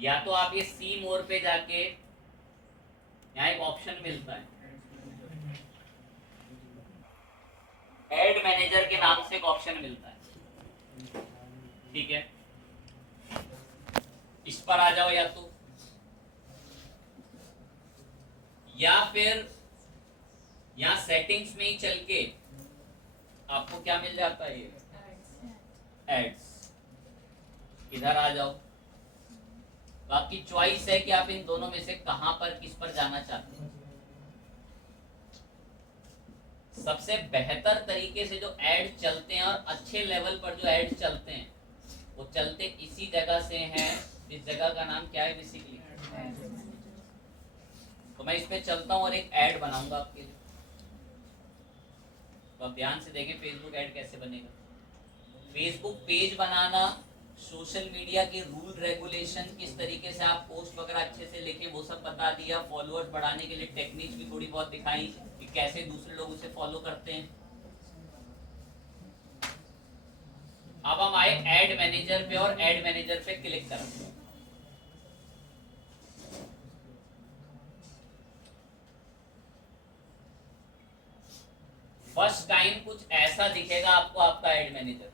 या तो आप ये सी मोर पे जाके यहाँ एक ऑप्शन मिलता है, एड मैनेजर के नाम से एक ऑप्शन मिलता है, ठीक है, इस पर आ जाओ, या फिर यहाँ सेटिंग्स में ही चल के आपको क्या मिल जाता है, ये एड्स, इधर आ जाओ। तो आपकी चॉइस है कि आप इन दोनों में से कहां पर, किस पर जाना चाहते हैं। सबसे बेहतर तरीके से जो एड चलते हैं और अच्छे लेवल पर जो एड चलते हैं वो चलते इसी जगह से हैं। इस जगह का नाम क्या है बेसिकली, तो मैं इस पे चलता हूं और एक ऐड बनाऊंगा आपके लिए। तो आप ध्यान से देखें फेसबुक ऐड कैसे बनेगा। फेसबुक पेज बनाना, सोशल मीडिया के रूल रेगुलेशन, किस तरीके से आप पोस्ट वगैरह अच्छे से लिखें वो सब बता दिया। फॉलोअर्स बढ़ाने के लिए टेक्निक्स भी थोड़ी बहुत दिखाई कि कैसे दूसरे लोग उसे फॉलो करते हैं। अब हम आए एड मैनेजर पे और एड मैनेजर पे क्लिक करें। फर्स्ट टाइम कुछ ऐसा दिखेगा आपको आपका एड मैनेजर।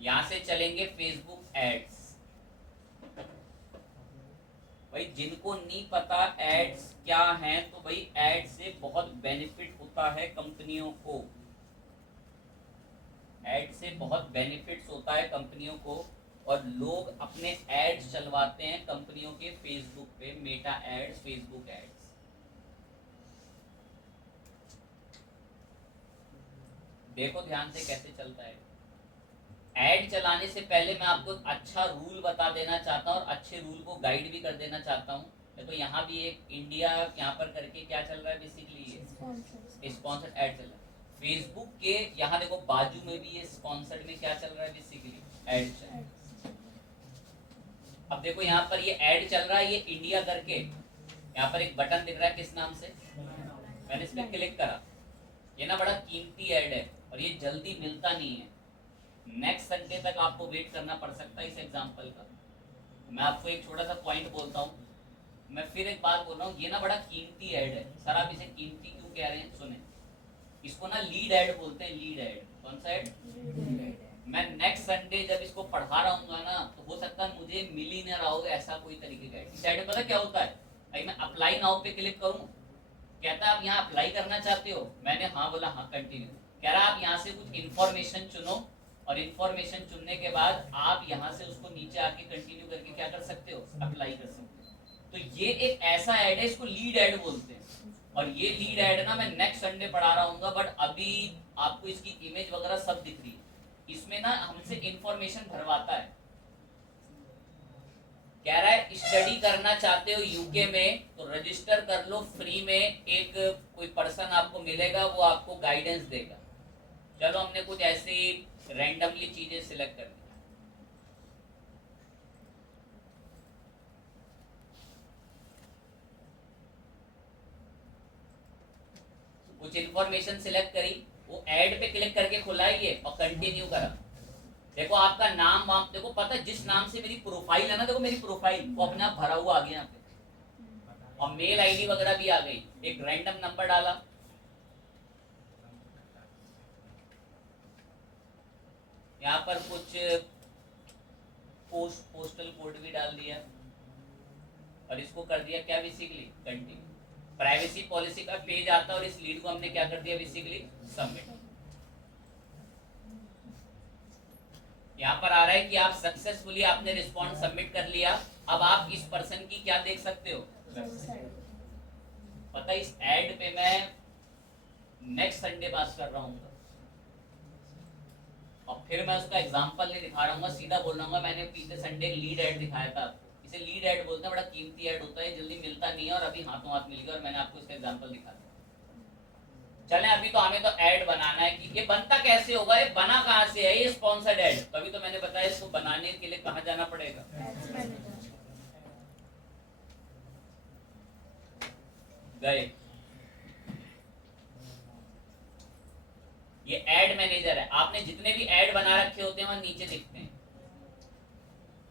यहां से चलेंगे फेसबुक एड्स। भाई जिनको नहीं पता एड्स क्या हैं, तो भाई एड्स से बहुत बेनिफिट होता है कंपनियों को। एड से बहुत बेनिफिट्स होता है कंपनियों को, और लोग अपने एड्स चलवाते हैं कंपनियों के फेसबुक पे, मेटा एड्स, फेसबुक एड्स। देखो ध्यान से कैसे चलता है। एड चलाने से पहले मैं आपको अच्छा रूल बता देना चाहता हूँ और अच्छे रूल को गाइड भी कर देना चाहता हूँ। देखो यहाँ भी एक इंडिया यहाँ पर करके क्या चल रहा है बेसिकली, ये स्पॉन्सर्ड एड चल रहा है। फेसबुक के यहाँ देखो बाजू में भी ये स्पॉन्सर्ड में क्या चल रहा है बेसिकली, एड चल रहा है। अब देखो यहाँ पर ये एड चल रहा है, ये इंडिया करके यहाँ पर एक बटन दिख रहा है, किस नाम से, मैंने इस पर क्लिक करा। ये ना बड़ा कीमती एड है और ये जल्दी मिलता नहीं है। नेक्स्ट संडे तक आपको वेट करना पड़ सकता है इस एग्जाम्पल का। मैं आपको एक छोटा सा पॉइंट बोलता हूँ, मैं फिर एक बात बोल रहा हूँ, ये ना बड़ा कीमती ऐड है। सर आप इसे कीमती क्यों कह रहे हैं, सुने, इसको ना लीड ऐड बोलते हैं, लीड ऐड। कौन सा ऐड, मैं नेक्स्ट संडे जब इसको पढ़ा रहा हूँ ना, तो हो सकता है मुझे मिल ही ना रहा हो ऐसा कोई तरीके का ऐड। इस ऐड में पता क्या होता है, भाई मैं अप्लाई नाउ पे क्लिक करूँ, कहता है आप यहाँ अप्लाई करना चाहते हो, मैंने हाँ बोला, हाँ कंटिन्यू। कह रहा आप यहाँ से कुछ इन्फॉर्मेशन चुनो, और इन्फॉर्मेशन चुनने के बाद आप यहाँ से उसको नीचे आके कंटिन्यू करके क्या कर सकते हो, अप्लाई कर सकते हो। तो ये एक ऐसा ऐड है, इसको लीड ऐड बोलते हैं। और ये लीड ऐड ना मैं नेक्स्ट संडे पढ़ा रहा हूँ, बट अभी आपको इसकी इमेज वगैरह सब दिख रही है। इसमें ना हमसे इन्फॉर्मेशन भरवाता है, कह रहा है स्टडी करना चाहते हो यूके में तो रजिस्टर कर लो फ्री में, एक कोई पर्सन आपको मिलेगा, वो आपको गाइडेंस देगा। चलो हमने कुछ ऐसी रैंडमली चीजें सिलेक्ट कर दी। कुछ इन्फॉर्मेशन सिलेक्ट करी, वो ऐड पे क्लिक करके खुला ये और कंटिन्यू करा। देखो आपका नाम वाम देखो, पता है जिस नाम से मेरी प्रोफाइल है ना, देखो मेरी प्रोफाइल वो अपने आप भरा हुआ आ गया यहाँ पे, और मेल आईडी वगैरह भी आ गई। एक रैंडम नंबर डाला, यहाँ पर कुछ पोस्टल कोड भी डाल दिया और इसको कर दिया क्या बेसिकली, कंटिन्यू। प्राइवेसी पॉलिसी का पेज आता है और इस लीड को हमने क्या कर दिया बेसिकली, सबमिट। यहाँ पर आ रहा है कि आप सक्सेसफुली आपने रिस्पॉन्स सबमिट कर लिया। अब आप इस पर्सन की क्या देख सकते हो, पता इस एड पे मैं नेक्स्ट संडे बात कर रहा हूँ, और फिर मैं उसका एग्जांपल नहीं दिखा रहा हूँ, सीधा बोल रहा हूँ मैंने पिछले संडे लीड ऐड दिखाया था आपको। इसे लीड ऐड बोलते हैं, बड़ा कीमती ऐड होता है, जल्दी मिलता नहीं है, और अभी हाथों हाथ मिल गया और मैंने आपको इसका एग्जांपल दिखा दिया। चले अभी तो हमें तो ऐड बनाना है, कि ये बनता कैसे होगा, ये बना कहाँ से है, ये स्पॉन्सर्ड ऐड। तभी तो मैंने बताया इसको बनाने के लिए कहाँ जाना पड़ेगा, गए। ये एड मैनेजर है, आपने जितने भी ऐड बना रखे होते हैं वहां नीचे दिखते हैं।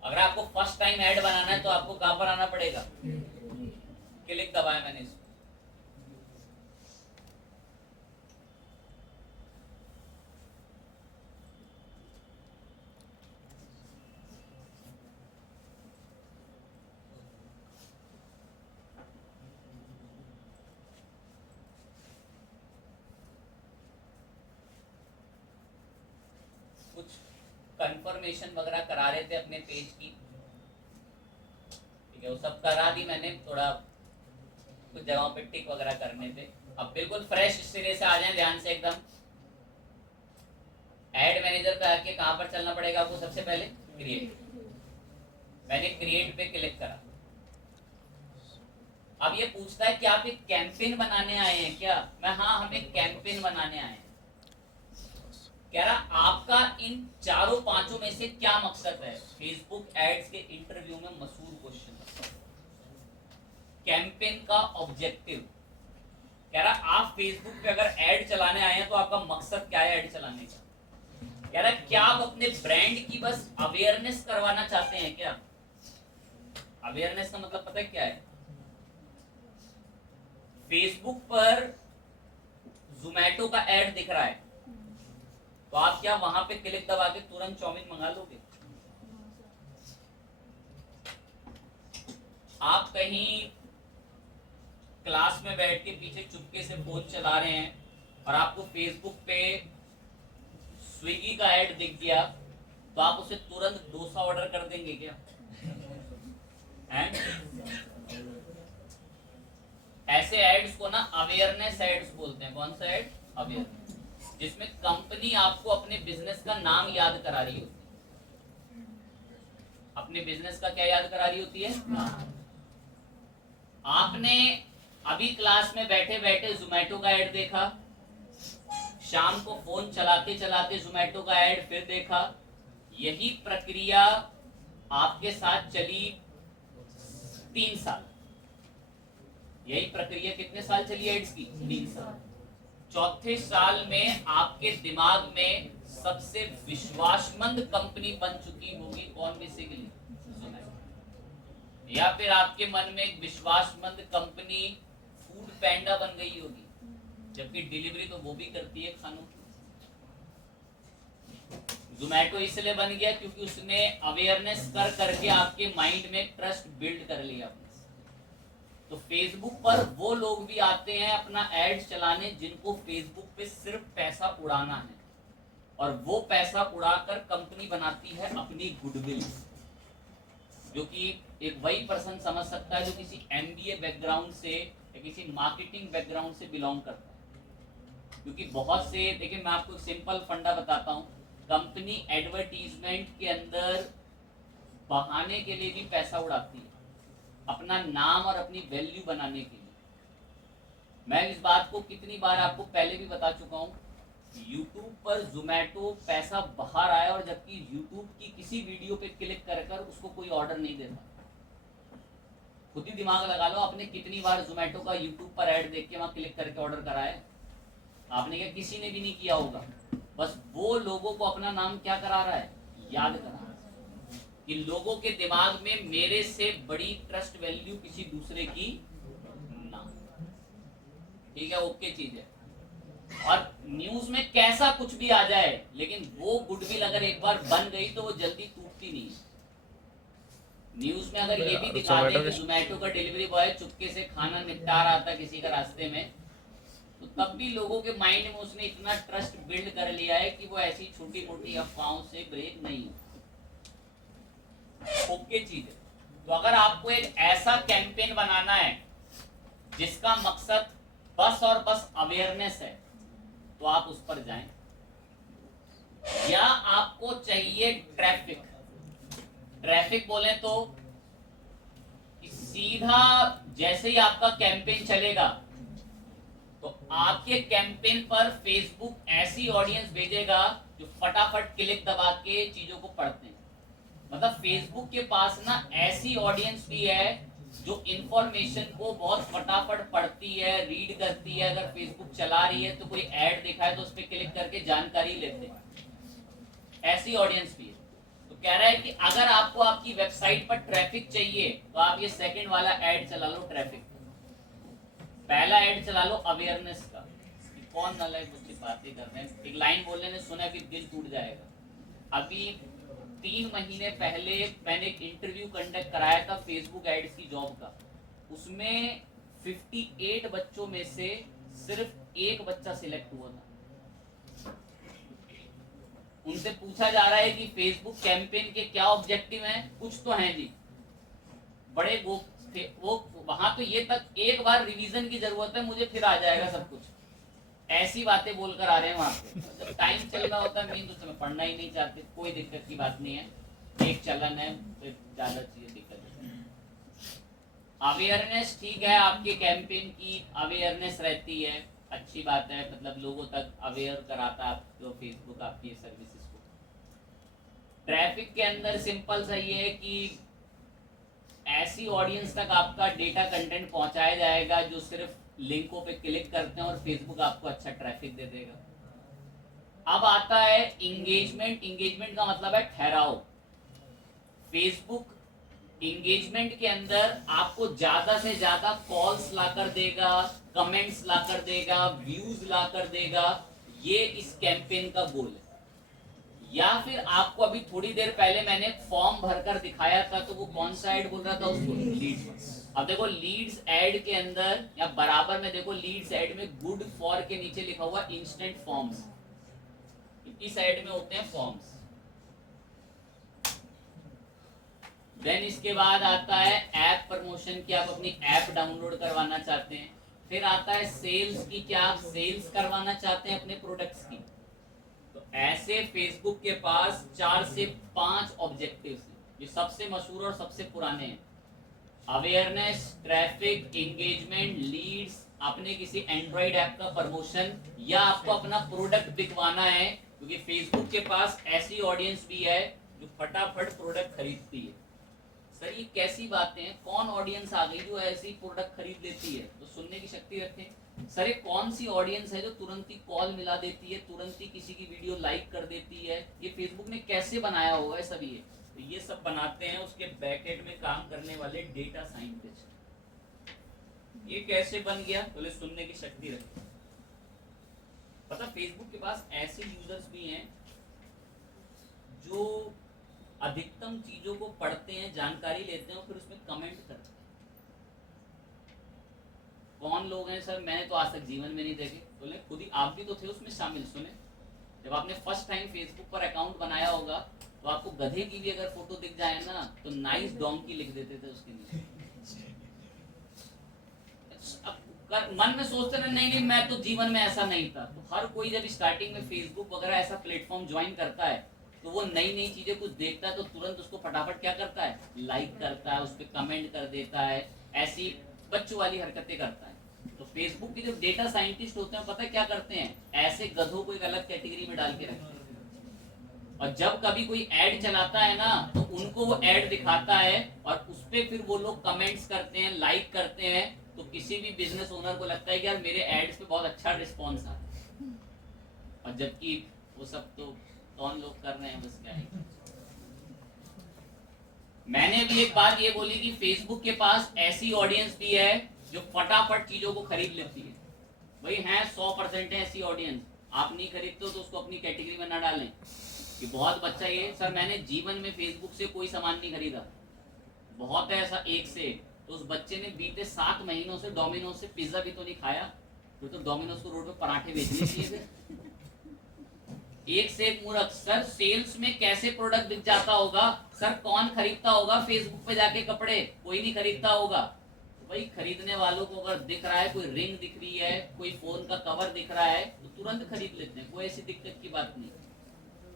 अगर आपको फर्स्ट टाइम ऐड बनाना है तो आपको कहां पर आना पड़ेगा, क्लिक दबाया मैंने इसको, कुछ कंफर्मेशन वगैरह करा रहे थे अपने पेज की, ठीक है, वो सब करा दी मैंने, थोड़ा कुछ जगहों पे टिक वगैरह करने थे। अब बिल्कुल फ्रेश सिरे से आ जाएं ध्यान से एकदम। ऐड मैनेजर पे आके कहां पर चलना पड़ेगा आपको, सबसे पहले क्रिएट, मैंने क्रिएट पे क्लिक करा। अब ये पूछता है कि आप एक कैंपेन बनाने आए हैं क्या, मैं हाँ हम एक कैंपेन बनाने आए हैं। कह रहा आपका इन चारों पांचों में से क्या मकसद है, फेसबुक एड्स के इंटरव्यू में मशहूर क्वेश्चन, कैंपेन का ऑब्जेक्टिव। कह रहा आप फेसबुक पे अगर ऐड चलाने आए हैं तो आपका मकसद क्या है ऐड चलाने का। कह रहा क्या आप अपने ब्रांड की बस अवेयरनेस करवाना चाहते हैं क्या। अवेयरनेस का मतलब पता है क्या है, फेसबुक पर जोमैटो का ऐड दिख रहा है तो आप क्या वहां पे क्लिक दबा के तुरंत चाउमीन मंगा लोगे। आप कहीं क्लास में बैठ के पीछे चुपके से फोन चला रहे हैं और आपको फेसबुक पे स्विगी का ऐड दिख गया तो आप उसे तुरंत डोसा ऑर्डर कर देंगे क्या हैं? ऐसे एड्स को ना अवेयरनेस एड्स बोलते हैं। कौन सा ऐड, अवेयरनेस, जिसमें कंपनी आपको अपने बिजनेस का नाम याद करा रही होती है। अपने बिजनेस का क्या याद करा रही होती है, आपने अभी क्लास में बैठे बैठे जोमैटो का ऐड देखा, शाम को फोन चलाते चलाते जोमैटो का ऐड फिर देखा, यही प्रक्रिया आपके साथ चली 3 साल। यही प्रक्रिया कितने साल चली एड्स की, 3 साल। चौथे साल में आपके दिमाग में सबसे विश्वासमंद कंपनी बन चुकी होगी कौन, बेसिकली जोमैटो। या फिर आपके मन में एक विश्वासमंद कंपनी फूड पैंडा बन गई होगी, जबकि डिलीवरी तो वो भी करती है खानों की। जोमैटो इसलिए बन गया क्योंकि उसने अवेयरनेस कर करके आपके माइंड में ट्रस्ट बिल्ड कर लिया अपने। तो फेसबुक पर वो लोग भी आते हैं अपना एड चलाने जिनको फेसबुक पे सिर्फ पैसा उड़ाना है, और वो पैसा उड़ाकर कंपनी बनाती है अपनी गुडविल, जो कि एक वही पर्सन समझ सकता है जो किसी एमबीए बैकग्राउंड से या किसी मार्केटिंग बैकग्राउंड से बिलोंग करता है। क्योंकि बहुत से, देखिए मैं आपको सिंपल फंडा बताता हूँ, कंपनी एडवर्टीजमेंट के अंदर बहाने के लिए भी पैसा उड़ाती है, अपना नाम और अपनी वैल्यू बनाने के लिए। मैं इस बात को कितनी बार आपको पहले भी बता चुका हूँ, YouTube पर जोमैटो पैसा बहा रहा है और जबकि YouTube की किसी वीडियो पे क्लिक कर कर उसको कोई ऑर्डर नहीं देता। खुद ही दिमाग लगा लो, आपने कितनी बार जोमैटो का YouTube पर ऐड देख के वहां क्लिक करके ऑर्डर करा है। आपने क्या, किसी ने भी नहीं किया होगा। बस वो लोगों को अपना नाम क्या करा रहा है, याद करा रहा है कि लोगों के दिमाग में मेरे से बड़ी ट्रस्ट वैल्यू किसी दूसरे की ना। ठीक है, ओके चीज है। और न्यूज में कैसा कुछ भी आ जाए, लेकिन वो गुडविल अगर एक बार बन गई तो वो जल्दी टूटती नहीं। न्यूज में अगर ये भी दिखा दे कि जोमैटो का डिलीवरी बॉय चुपके से खाना निपटा रहा था किसी का रास्ते में, तो तब भी लोगों के माइंड में उसने इतना ट्रस्ट बिल्ड कर लिया है कि वो ऐसी छोटी मोटी अफवाहों से ब्रेक नहीं हो। ओके चीज है। तो अगर आपको एक ऐसा कैंपेन बनाना है जिसका मकसद बस और बस अवेयरनेस है, तो आप उस पर जाएं। या आपको चाहिए ट्रैफिक, ट्रैफिक बोले तो सीधा जैसे ही आपका कैंपेन चलेगा तो आपके कैंपेन पर फेसबुक ऐसी ऑडियंस भेजेगा जो फटाफट क्लिक दबा के चीजों को पढ़ते हैं। मतलब फेसबुक के पास ना ऐसी ऑडियंस भी है जो इंफॉर्मेशन को बहुत फटाफट पढ़ती है, रीड करती है। अगर फेसबुक चला रही है तो कोई ऐड दिखा है तो उस पर क्लिक करके जानकारी लेते हैं, ऐसी ऑडियंस भी है। तो कह रहा है कि अगर आपको आपकी वेबसाइट पर ट्रैफिक चाहिए तो आप ये सेकंड वाला ऐड चला लो ट्रैफिक, पहला ऐड चला लो अवेयरनेस का। कौन नालायक बच्चे बातें कर रहे हैं, एक लाइन बोलने ने सुना कि दिल टूट जाएगा। अभी 3 महीने पहले मैंने एक इंटरव्यू कंडक्ट कराया था फेसबुक एड्स की जॉब का, उसमें 58 बच्चों में से सिर्फ एक बच्चा सिलेक्ट हुआ था। उनसे पूछा जा रहा है कि फेसबुक कैंपेन के क्या ऑब्जेक्टिव हैं, कुछ तो हैं जी, बड़े वो वहां तो ये तक एक बार रिवीजन की जरूरत है, मुझे फिर आ जाएगा सब कुछ, ऐसी बातें बोलकर आ रहे हैं वहां पे। जब टाइम चल रहा होता है मीन तो मैं पढ़ना ही नहीं चाहते, कोई दिक्कत की बात नहीं है, एक चलन है, ज्यादा चीजें दिक्कत है। अवेयरनेस ठीक है, आपके कैंपेन की अवेयरनेस रहती है, अच्छी बात है, मतलब लोगों तक अवेयर कराता है आपको फेसबुक आपकी सर्विसेज को। ट्रैफिक के अंदर सिंपल सा ये है कि ऐसी ऑडियंस तक आपका डेटा कंटेंट पहुंचाया जाएगा जो सिर्फ लिंकों पे क्लिक करते हैं और फेसबुक आपको अच्छा ट्रैफिक दे देगा। अब आता है इंगेजमेंट। इंगेजमेंट का मतलब है ठहराव। फेसबुक इंगेजमेंट के अंदर आपको ज्यादा से ज्यादा कॉल्स लाकर देगा, कमेंट्स लाकर देगा, व्यूज लाकर देगा, ये इस कैंपेन का गोल है। या फिर आपको अभी थोड़ी देर पहले मैंने फॉर्म भरकर दिखाया था, तो वो कौन सा ऐड बोल रहा था उसको, लीड्स। अब देखो लीड्स ऐड के अंदर या बराबर में देखो लीड्स ऐड में गुड फॉर के नीचे लिखा हुआ इंस्टेंट फॉर्म्स, इस ऐड में होते हैं फॉर्म्स। देन इसके बाद आता है ऐप प्रमोशन की, आप अपनी ऐप डाउनलोड करवाना चाहते हैं। फिर आता है सेल्स की, क्या आप सेल्स करवाना चाहते हैं अपने प्रोडक्ट्स की। तो ऐसे फेसबुक के पास 4 से 5 ऑब्जेक्टिव्स हैं, ये सबसे मशहूर और सबसे पुराने हैं। अवेयरनेस, ट्रैफिक, एंगेजमेंट, लीड्स, अपने किसी एंड्रॉइड ऐप का प्रमोशन, या आपको अपना प्रोडक्ट बिकवाना है, क्योंकि फेसबुक के पास ऐसी ऑडियंस भी है जो फटाफट प्रोडक्ट खरीदती है। सर ये कैसी बातें हैं, कौन ऑडियंस आ गई जो ऐसी प्रोडक्ट खरीद लेती है, तो सुनने की शक्ति रखें। सर ये कौन सी ऑडियंस है जो तुरंत ही कॉल मिला देती है, तुरंत ही किसी की वीडियो लाइक कर देती है, ये फेसबुक ने कैसे बनाया होगा है सब ये। तो ये सब बनाते हैं उसके बैकएंड में काम करने वाले डेटा साइंटिस्ट। ये कैसे बन गया, बोले सुनने की शक्ति रखें। पता फेसबुक के पास ऐसे यूजर्स भी हैं जो अधिकतम चीजों को पढ़ते हैं, जानकारी लेते हैं और फिर उसमें कमेंट करते हैं। कौन लोग हैं सर, मैंने तो आज तक जीवन में नहीं देखे। बोले खुद ही आप भी तो थे उसमें शामिल। सुने, जब आपने फर्स्ट टाइम फेसबुक पर अकाउंट बनाया होगा तो आपको गधे की भी अगर फोटो दिख जाए ना तो नाइस डोंकी लिख देते थे उसके नीचे। मन में सोचते रहे नहीं नहीं मैं तो जीवन में ऐसा नहीं था। तो हर कोई जब स्टार्टिंग में फेसबुक वगैरह ऐसा प्लेटफॉर्म ज्वाइन करता है तो वो नई नई चीजें कुछ देखता है तो तुरंत उसको फटाफट क्या करता है, लाइक करता है, उस पर कमेंट कर देता है, ऐसी बच्चों वाली हरकतें करता है। तो फेसबुक के जो डेटा साइंटिस्ट होते हैं पता है क्या करते हैं, ऐसे गधों को एक अलग कैटेगरी में डाल के रखते हैं और जब कभी कोई ऐड चलाता है ना तो उनको वो ऐड दिखाता है और उस पर फिर वो लोग कमेंट्स करते हैं, लाइक करते हैं। तो किसी भी बिजनेस ओनर को लगता है कि यार मेरे एड्स पे बहुत अच्छा रिस्पॉन्स आ रहा है, और जबकि वो सब तो कौन लोग कर रहे हैं, बस क्या है। मैंने भी एक बात ये बोली कि फेसबुक के पास ऐसी ऑडियंस भी है जो फटाफट चीजों को खरीद लेती है। भाई हैं 100% है ऐसी ऑडियंस, आप नहीं खरीदते तो उसको अपनी कैटेगरी में ना डालें कि बहुत बच्चा ये सर मैंने जीवन में फेसबुक से कोई सामान नहीं खरीदा। बहुत है ऐसा एक से, तो उस बच्चे ने बीते 7 महीनों से डोमिनोज से पिज्जा भी तो नहीं खाया, फिर तो डोमिनोज को रोड पे पराठे बेचने चाहिए। एक से एक मूर्ख। सर सेल्स में कैसे प्रोडक्ट बिक जाता होगा, सर कौन खरीदता होगा फेसबुक पे जाके कपड़े, कोई नहीं खरीदता होगा। तो भाई खरीदने वालों को अगर दिख रहा है, कोई रिंग दिख रही है, कोई फोन का कवर दिख रहा है तो तुरंत खरीद लेते हैं, कोई ऐसी दिक्कत की बात नहीं।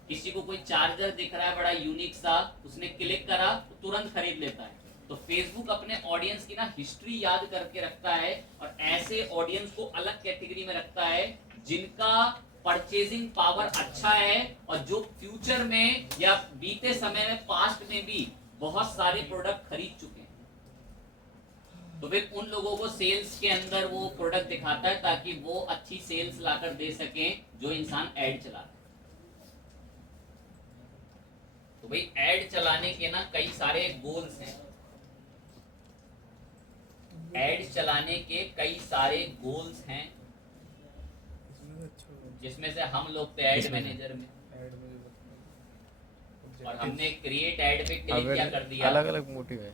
किसी को कोई चार्जर दिख रहा है बड़ा यूनिक सा, उसने क्लिक करा तो तुरंत खरीद लेता है। तो फेसबुक अपने ऑडियंस की ना हिस्ट्री याद करके रखता है और ऐसे ऑडियंस को अलग कैटेगरी में रखता है जिनका परचेजिंग पावर अच्छा है और जो फ्यूचर में या बीते समय में पास्ट में भी बहुत सारे प्रोडक्ट खरीद चुके हैं। तो फिर उन लोगों को सेल्स के अंदर वो प्रोडक्ट दिखाता है ताकि वो अच्छी सेल्स लाकर दे सकें जो इंसान ऐड चला रहा है। तो भाई ऐड चलाने के ना कई सारे गोल्स हैं, ऐड चलाने के कई सारे गोल्स हैं, जिसमें से हम लोग थे ऐड मैनेजर में, और हमने क्रिएट ऐड पे क्लिक क्या कर दिया, अलग अलग मोटिव है।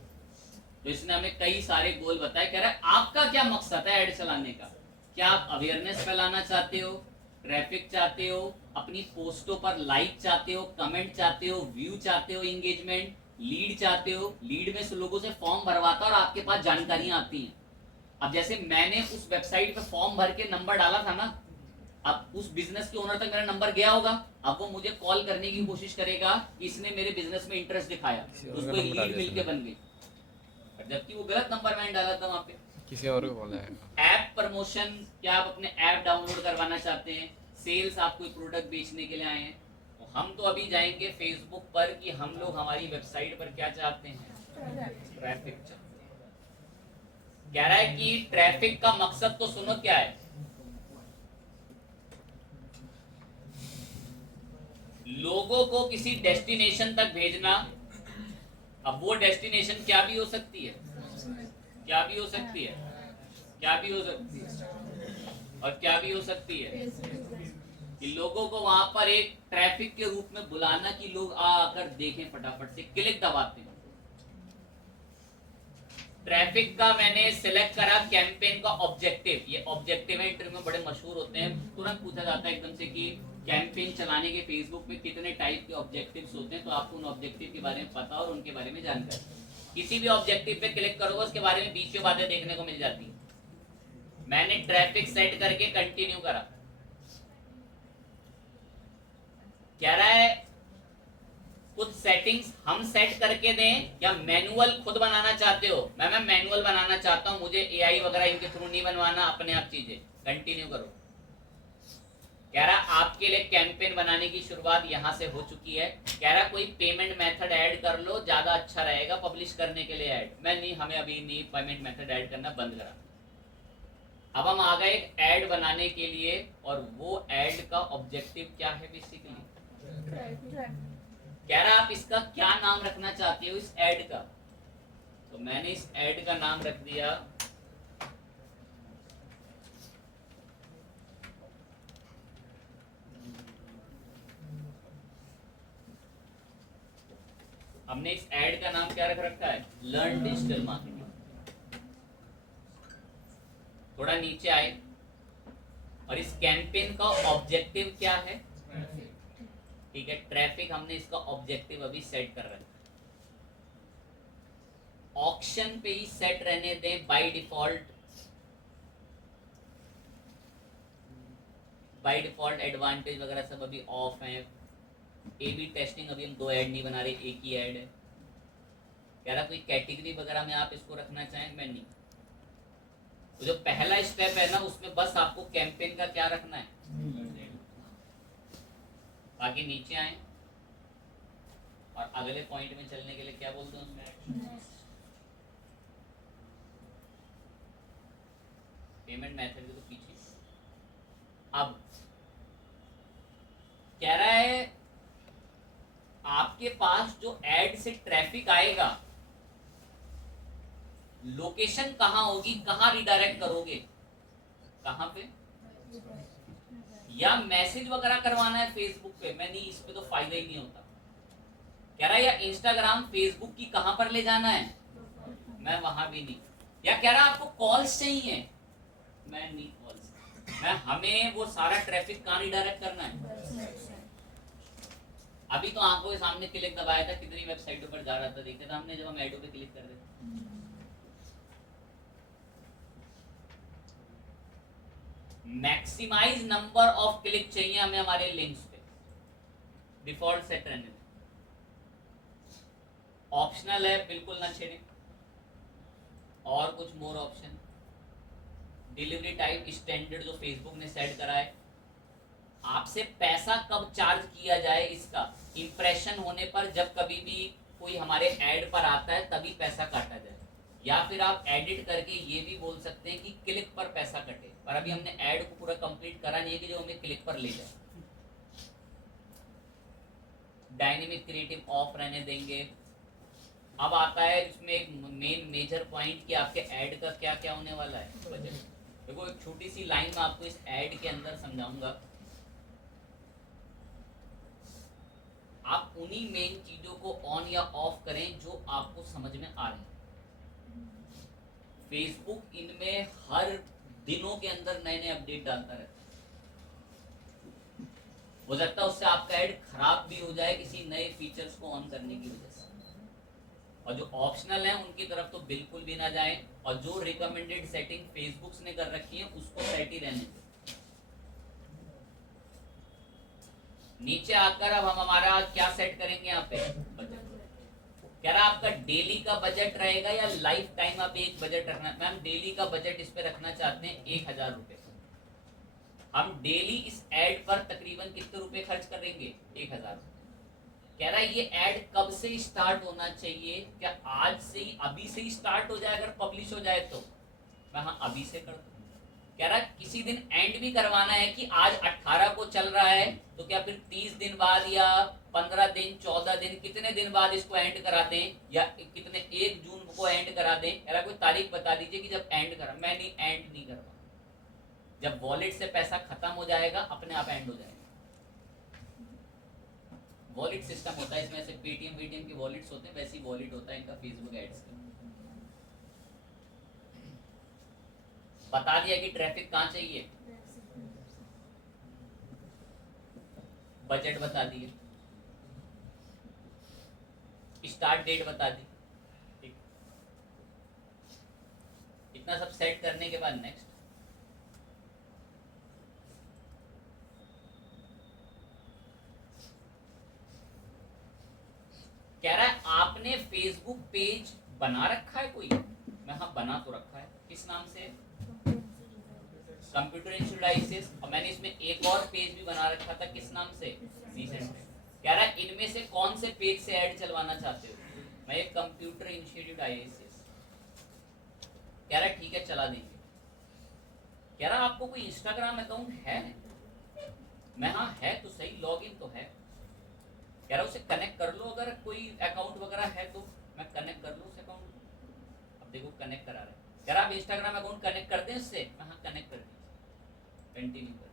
तो इसने हमें कई सारे गोल बताए। कह रहा है आपका क्या मकसद है ऐड चलाने का, क्या आप अवेयरनेस फैलाना चाहते हो, ट्रैफिक चाहते हो, अपनी पोस्टों पर लाइक चाहते हो, कमेंट चाहते हो, व्यू चाहते हो, एंगेजमेंट, लीड चाहते हो, लीड में से लोगों से फॉर्म भरवाता और आपके पास जानकारियां आती हैं। अब जैसे मैंने उस वेबसाइट पे फॉर्म भर के नंबर डाला था ना, अब उस बिजनेस के ओनर तक मेरा नंबर गया होगा, अब वो मुझे कॉल करने की कोशिश करेगा कि इसने मेरे बिजनेस में इंटरेस्ट दिखाया, तो उसको एक लीड मिलके बन गई, जबकि वो गलत नंबर मैंने डाला था वहां पे। किसी और को बोला है। ऐप प्रमोशन, क्या आप अपने ऐप डाउनलोड करवाना चाहते हैं, सेल्स, आप कोई प्रोडक्ट बेचने के लिए आए हैं, तो हम तो अभी जाएंगे फेसबुक पर कि हम लोग हमारी वेबसाइट पर क्या चाहते हैं, ट्रैफिक चाहते हैं। कह रहा है कि ट्रैफिक का मकसद तो सुनो क्या है, लोगों को किसी डेस्टिनेशन तक भेजना। अब वो डेस्टिनेशन क्या भी हो सकती है, क्या भी हो सकती है, क्या भी हो सकती है, और क्या भी हो सकती है कि लोगों को वहां पर एक ट्रैफिक के रूप में बुलाना कि लोग आकर देखें, फटाफट से क्लिक दबाते हैं। ट्रैफिक का मैंने सिलेक्ट करा कैंपेन का ऑब्जेक्टिव, ये ऑब्जेक्टिव है, इंटरव्यू में बड़े मशहूर होते हैं, तुरंत पूछा जाता है एकदम से कि कैंपेन चलाने के फेसबुक पे कितने टाइप के ऑब्जेक्टिव्स होते हैं, तो आपको उन ऑब्जेक्टिव के बारे में पता और उनके बारे में जानकारी। किसी भी ऑब्जेक्टिव पे क्लिक करोगे उसके बारे में 20 बातें देखने को मिल जाती है। मैंने ट्रैफिक सेट करके कंटिन्यू करा। कह रहा है कुछ सेटिंग्स हम सेट करके दें या मैनुअल खुद बनाना चाहते हो, मैं मैनुअल बनाना चाहता हूं, मुझे एआई वगैरह इनके थ्रू नहीं बनवाना, अपने आप चीजें। कंटिन्यू करो। कह रहा आपके लिए कैंपेन बनाने की शुरुआत यहां से हो चुकी है। कह रहा कोई पेमेंट मेथड ऐड कर लो, ज्यादा अच्छा रहेगा पब्लिश करने के लिए ऐड। मैं नहीं, हमें अभी नहीं पेमेंट मेथड ऐड करना, बंद करा। अब हम आ गए एक ऐड बनाने के लिए, और वो ऐड का ऑब्जेक्टिव क्या है बेसिकली, कह रहा आप इसका क्या नाम रखना चाहते हो इस ऐड का, तो मैंने इस ऐड का नाम रख दिया हमने इस ऐड का नाम क्या रख रखा है, लर्न डिजिटल मार्केटिंग। थोड़ा नीचे आए, और इस कैंपेन का ऑब्जेक्टिव क्या है, ठीक है, ट्रैफिक, हमने इसका ऑब्जेक्टिव अभी सेट कर रखा है। ऑक्शन पे ही सेट रहने दें by default, by default advantage वगैरह सब अभी ऑफ है। ए बी टेस्टिंग अभी हम 2 ऐड नहीं बना रहे, एक ही ऐड है। कह रहा कोई कैटेगरी वगैरह में आप इसको रखना चाहें, मैं नहीं। तो जो पहला स्टेप है ना, उसमें बस आपको कैंपेन का क्या रखना है, बाकी नीचे आए और अगले पॉइंट में चलने के लिए क्या बोलते हैं उसमें, पेमेंट मेथड के तो पीछे। अब कह रहा है आपके पास जो ऐड से ट्रैफिक आएगा, लोकेशन कहां होगी, कहां रिडायरेक्ट करोगे, कहां पे, या मैसेज वगैरह करवाना है फेसबुक पे, मैं नहीं, इस पे तो फायदा ही नहीं होता। कह रहा है या इंस्टाग्राम फेसबुक की कहां पर ले जाना है, मैं वहां भी नहीं। या कह रहा आपको कॉल्स चाहिए, मैं नहीं कॉल्स, मैं हमें वो सारा ट्रैफिक कहां रिडायरेक्ट करना है। अभी तो आंखों के सामने क्लिक दबाया था, कितनी वेबसाइटों पर जा रहा था, देखते था हमने जब हम ऐडों पे क्लिक कर रहे। मैक्सिमाइज नंबर ऑफ क्लिक चाहिए हमें हमारे लिंक्स पे, डिफॉल्ट सेट रहने दें। ऑप्शनल है, बिल्कुल ना छेड़े। और कुछ मोर ऑप्शन, डिलीवरी टाइप स्टैंडर्ड जो फेसबुक ने सेट करा है। आपसे पैसा कब चार्ज किया जाए, इसका इंप्रेशन होने पर, जब कभी भी कोई हमारे ऐड पर आता है तभी पैसा काटा जाए, या फिर आप एडिट करके ये भी बोल सकते हैं कि क्लिक पर पैसा कटे, पर अभी हमने ऐड को पूरा कंप्लीट करा नहीं है कि जो हमें क्लिक पर ले जाए। डायनेमिक क्रिएटिव ऑफ रहने देंगे। अब आता है इसमें एक मेन मेजर पॉइंट कि आपके ऐड का क्या क्या होने वाला है बजट। देखो एक छोटी सी लाइन में आपको इस ऐड के अंदर समझाऊंगा। आप उन्हीं मेन चीजों को ऑन या ऑफ करें जो आपको समझ में आ रही है। फेसबुक इनमें हर दिनों के अंदर नए नए अपडेट डालता रहता है। हो सकता है उससे आपका ऐड खराब भी हो जाए किसी नए फीचर्स को ऑन करने की वजह से। और जो ऑप्शनल है उनकी तरफ तो बिल्कुल भी ना जाएं, और जो रिकमेंडेड सेटिंग फेसबुक ने कर रखी है उसको सेट ही रहने दें। नीचे आकर अब हम हमारा क्या सेट करेंगे यहाँ पे बजट। कह रहा आपका डेली का बजट रहेगा या लाइफ टाइम आप एक बजट रखना। मैम डेली का बजट इस पे रखना चाहते हैं 1000 रुपए। हम डेली इस ऐड पर तकरीबन कितने रुपए खर्च करेंगे 1000। कह रहा है ये ऐड कब से स्टार्ट होना चाहिए, क्या आज से ही अभी से ही स्टार्ट हो जाए अगर पब्लिश हो जाए तो। मैं हाँ अभी से कर दूं। कह रहा किसी दिन एंड भी करवाना है कि आज 18 को चल रहा है तो क्या फिर 30 दिन बाद या 15 दिन 14 दिन कितने दिन बाद इसको एंड करा दें, या कितने 1 जून को एंड करा दें। कह रहा कोई तारीख बता दीजिए कि जब एंड करा। मैं नहीं एंड नहीं करवा, जब वॉलेट से पैसा खत्म हो जाएगा अपने आप एंड हो जाएगा। वॉलेट सिस्टम होता है इसमें, ऐसे पेटीएम वीटीएम के वॉलेट्स होते हैं वैसे ही वॉलेट होता है इनका फेसबुक एड्स का। बता दिया कि ट्रैफिक कहाँ चाहिए, बजट बता दिए, स्टार्ट डेट बता दी। ठीक, इतना सब सेट करने के बाद नेक्स्ट कह रहा है आपने फेसबुक पेज बना रखा है कोई। मैं हाँ बना तो रखा है। किस नाम से, कंप्यूटर इंस्टीट्यूट आईसीएस। और मैंने इसमें एक और पेज भी बना रखा था, किस नाम से, कह रहा है इनमें से कौन से पेज से ऐड चलवाना चाहते हो। मैं एक कंप्यूटर इंस्टीट्यूट आईसीएस। कह रहा है ठीक है चला देंगे। कह रहा आपको कोई इंस्टाग्राम अकाउंट है। मैं हाँ है तो सही, लॉगिन तो है। कह रहा उसे कनेक्ट कर लो, अगर कोई अकाउंट वगैरह है तो मैं कनेक्ट कर लूँ उस अकाउंट। अब देखो कनेक्ट करा रहे। कह रहा आप इंस्टाग्राम अकाउंट कनेक्ट करते हैं इससे। मैं हाँ कनेक्ट कर दीजिए, कंटिन्यू कर।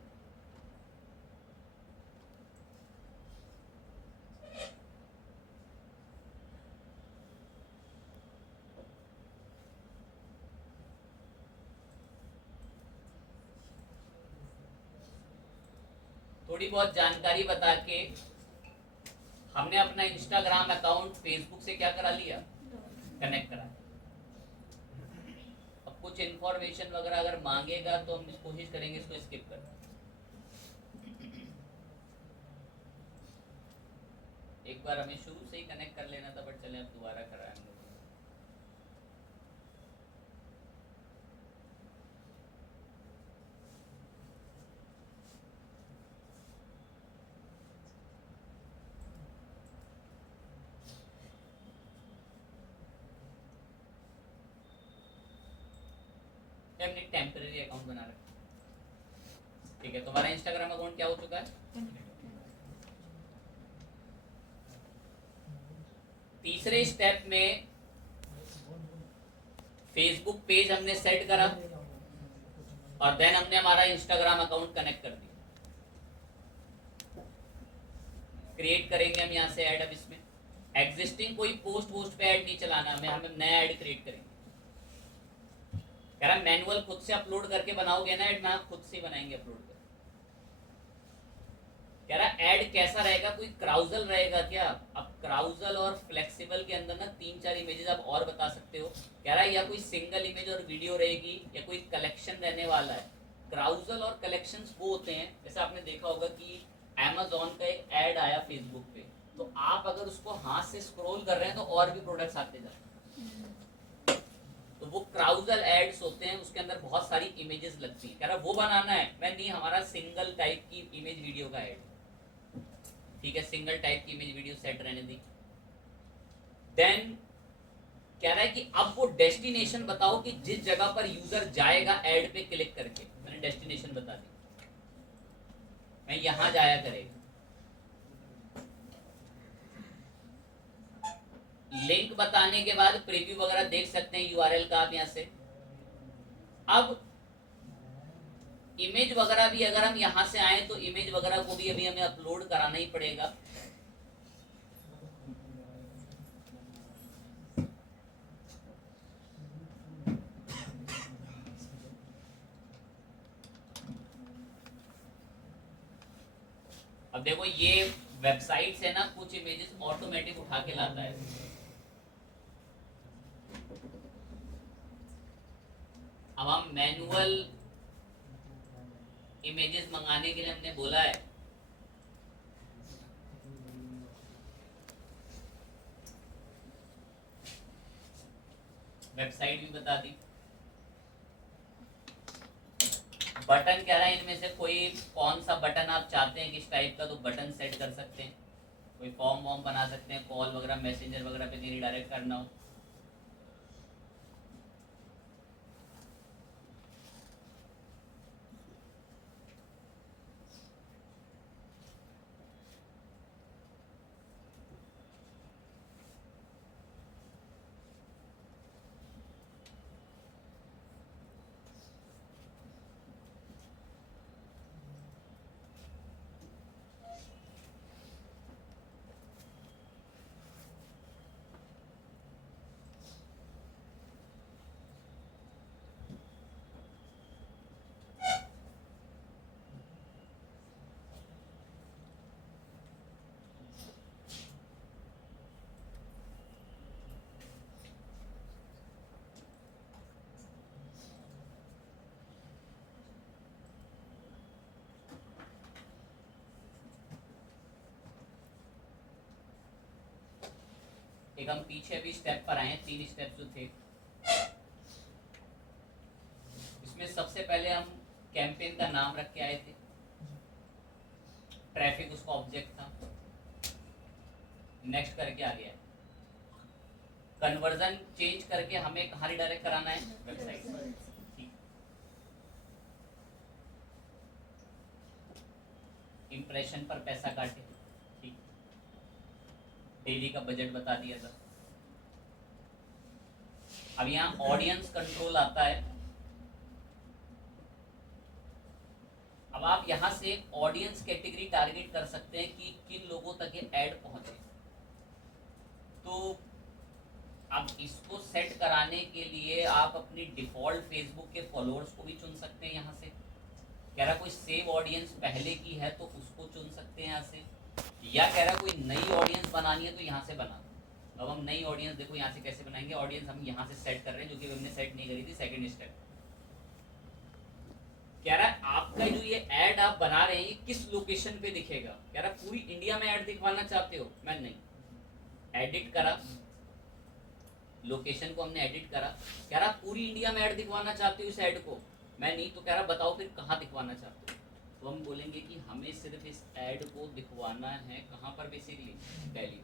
थोड़ी बहुत जानकारी बता के हमने अपना इंस्टाग्राम अकाउंट फेसबुक से क्या करा लिया, कनेक्ट करा। अब कुछ इंफॉर्मेशन वगैरह अगर मांगेगा तो हम कोशिश करेंगे इसको स्किप कर। एक बार हमें शुरू से ही कनेक्ट कर लेना था, बट चले अब दोबारा कराएंगे। हमने टेम्पररी अकाउंट बना रखा। ठीक है, तुम्हारा इंस्टाग्राम अकाउंट क्या हो चुका है। तीसरे स्टेप में फेसबुक पेज हमने सेट करा और देन हमने हमारा इंस्टाग्राम अकाउंट कनेक्ट कर दिया। क्रिएट करेंगे हम यहाँ से ऐड। अब इसमें एग्जिस्टिंग कोई पोस्ट पे ऐड नहीं चलाना हमें, हमें नया ऐड क्रिएट करेंगे। कह रहा मैनुअल खुद से अपलोड करके बनाओगे ना ऐड, ना खुद से बनाएंगे अपलोड कर। कह रहा ऐड कैसा रहेगा, कोई क्राउजल रहेगा क्या। अब क्राउजल और फ्लेक्सिबल के अंदर ना 3-4 इमेजेस आप और बता सकते हो। कह रहा है या कोई सिंगल इमेज और वीडियो रहेगी या कोई कलेक्शन रहने वाला है। क्राउजल और कलेक्शंस वो होते हैं, जैसे आपने देखा होगा कि Amazon का एक ऐड आया फेसबुक पे, तो आप अगर उसको हाथ से स्क्रॉल कर रहे हैं तो और भी प्रोडक्ट्स आते जाते हैं। तो वो क्राउजल एड्स होते हैं, उसके अंदर बहुत सारी इमेजेस लगती हैं। कह रहा वो बनाना है। मैं नहीं, हमारा सिंगल टाइप की इमेज वीडियो का ऐड। ठीक है, सिंगल टाइप की इमेज वीडियो सेट रहने दी। देन कह रहा है कि अब वो डेस्टिनेशन बताओ कि जिस जगह पर यूजर जाएगा ऐड पे क्लिक करके। मैंने डेस्टिनेशन बता दी, मैं यहां जाया करेगा। लिंक बताने के बाद प्रीव्यू वगैरह देख सकते हैं यूआरएल का आप यहाँ से। अब इमेज वगैरह भी अगर हम यहाँ से आए तो इमेज वगैरह को भी अभी हमें अपलोड कराना ही पड़ेगा। अब देखो ये वेबसाइट से ना कुछ इमेजेस ऑटोमेटिक उठा के लाता है। अब हम मैनुअल इमेजेस मंगाने के लिए हमने बोला है, वेबसाइट भी बता दी। बटन कह रहा है इनमें से कोई कौन सा बटन आप चाहते हैं किस टाइप का, तो बटन सेट कर सकते हैं। कोई फॉर्म वॉर्म बना सकते हैं, कॉल वगैरह मैसेंजर वगैरह पे नहीं रिडायरेक्ट करना हो। एक हम पीछे अभी स्टेप पर आए, 3 स्टेप जो थे इसमें सबसे पहले हम कैंपेन का नाम रख के आए थे, ट्रैफिक उसका ऑब्जेक्ट था। नेक्स्ट करके आ गया कन्वर्जन चेंज करके हमें कहाँ रिडायरेक्ट कराना है, वेबसाइट। इंप्रेशन पर पैसा काटे, ठीक। डेली का बजट बता दिया था। अब यहाँ ऑडियंस कंट्रोल आता है। अब आप यहाँ से ऑडियंस कैटेगरी टारगेट कर सकते हैं कि किन लोगों तक ये ऐड पहुंचे। तो अब इसको सेट कराने के लिए आप अपनी डिफॉल्ट फेसबुक के फॉलोअर्स को भी चुन सकते हैं। यहाँ से कह रहा कोई सेव ऑडियंस पहले की है तो उसको चुन सकते हैं यहाँ से, या कह रहा कोई नई ऑडियंस बनानी है तो यहाँ से बना। अब हम नई ऑडियंस देखो यहाँ से कैसे बनाएंगे। ऑडियंस हम यहाँ से सेट कर रहे हैं जो कि हमने सेट नहीं करी थी, सेकंड स्टेप। कह रहा है आपका जो ये ऐड आप बना रहे हैं ये किस लोकेशन पे दिखेगा। कह रहा पूरी इंडिया में ऐड दिखवाना चाहते हो, मैं नहीं। एडिट करा, लोकेशन को हमने एडिट करा। कह रहा पूरी इंडिया में ऐड दिखवाना चाहते हो इस ऐड को, मैं नहीं। तो कह रहा बताओ फिर कहाँ दिखवाना चाहते हो। तो हम बोलेंगे कि हमें सिर्फ इस ऐड को दिखवाना है कहाँ पर, बेसिकली दिल्ली।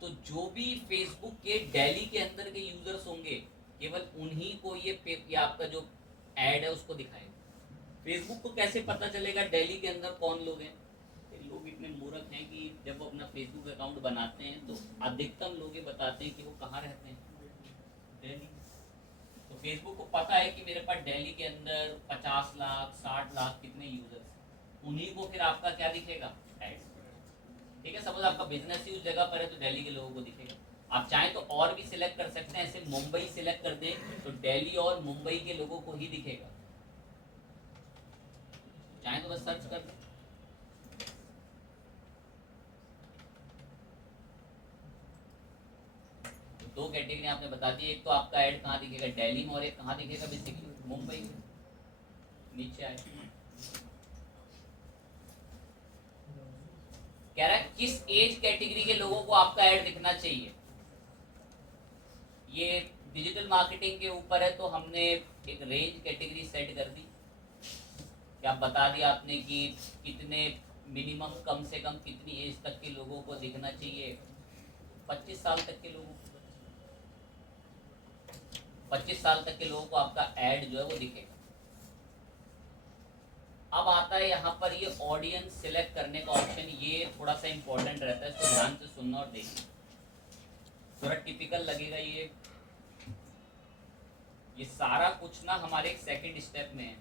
तो जो भी फेसबुक के दिल्ली के अंदर के यूजर्स होंगे केवल उन्हीं को ये आपका जो ऐड है उसको दिखाएगा। फेसबुक को कैसे पता चलेगा दिल्ली के अंदर कौन लोग हैं। लोग इतने मूर्ख हैं कि जब वो अपना फेसबुक अकाउंट बनाते हैं तो अधिकतम लोग ये बताते हैं कि वो कहाँ रहते हैं, दिल्ली। तो फेसबुक को पता है कि मेरे पास दिल्ली के अंदर 50 लाख 60 लाख कितने यूजर्स, उन्हीं को फिर आपका क्या दिखेगा, एड्स। ठीक है, सपोज आपका बिजनेस ही उस जगह पर है तो दिल्ली के लोगों को दिखेगा। आप चाहें तो और भी सिलेक्ट कर सकते हैं, ऐसे मुंबई सिलेक्ट कर दें तो दिल्ली और मुंबई के लोगों को ही दिखेगा। चाहें तो बस सर्च कर दें। दो कैटेगरी आपने बता दी, एक तो आपका ऐड कहाँ दिखेगा, दिल्ली में, और एक कहाँ दिखेगा, बेसिकली मुंबई में। नीचे आए, कह रहा है किस एज कैटेगरी के लोगों को आपका ऐड दिखना चाहिए। ये डिजिटल मार्केटिंग के ऊपर है तो हमने एक रेंज कैटेगरी सेट कर दी। क्या बता दिया आपने कि कितने मिनिमम कम से कम कितनी एज तक के लोगों को दिखना चाहिए। 25 साल तक के लोगों को, 25 साल तक के लोगों को आपका ऐड जो है वो दिखेगा। अब आता है यहाँ पर ये ऑडियंस सिलेक्ट करने का ऑप्शन। ये थोड़ा सा इंपॉर्टेंट रहता है, इसको ध्यान से सुनना और देखना। थोड़ा टिपिकल लगेगा ये सारा कुछ ना हमारे एक सेकंड स्टेप में है।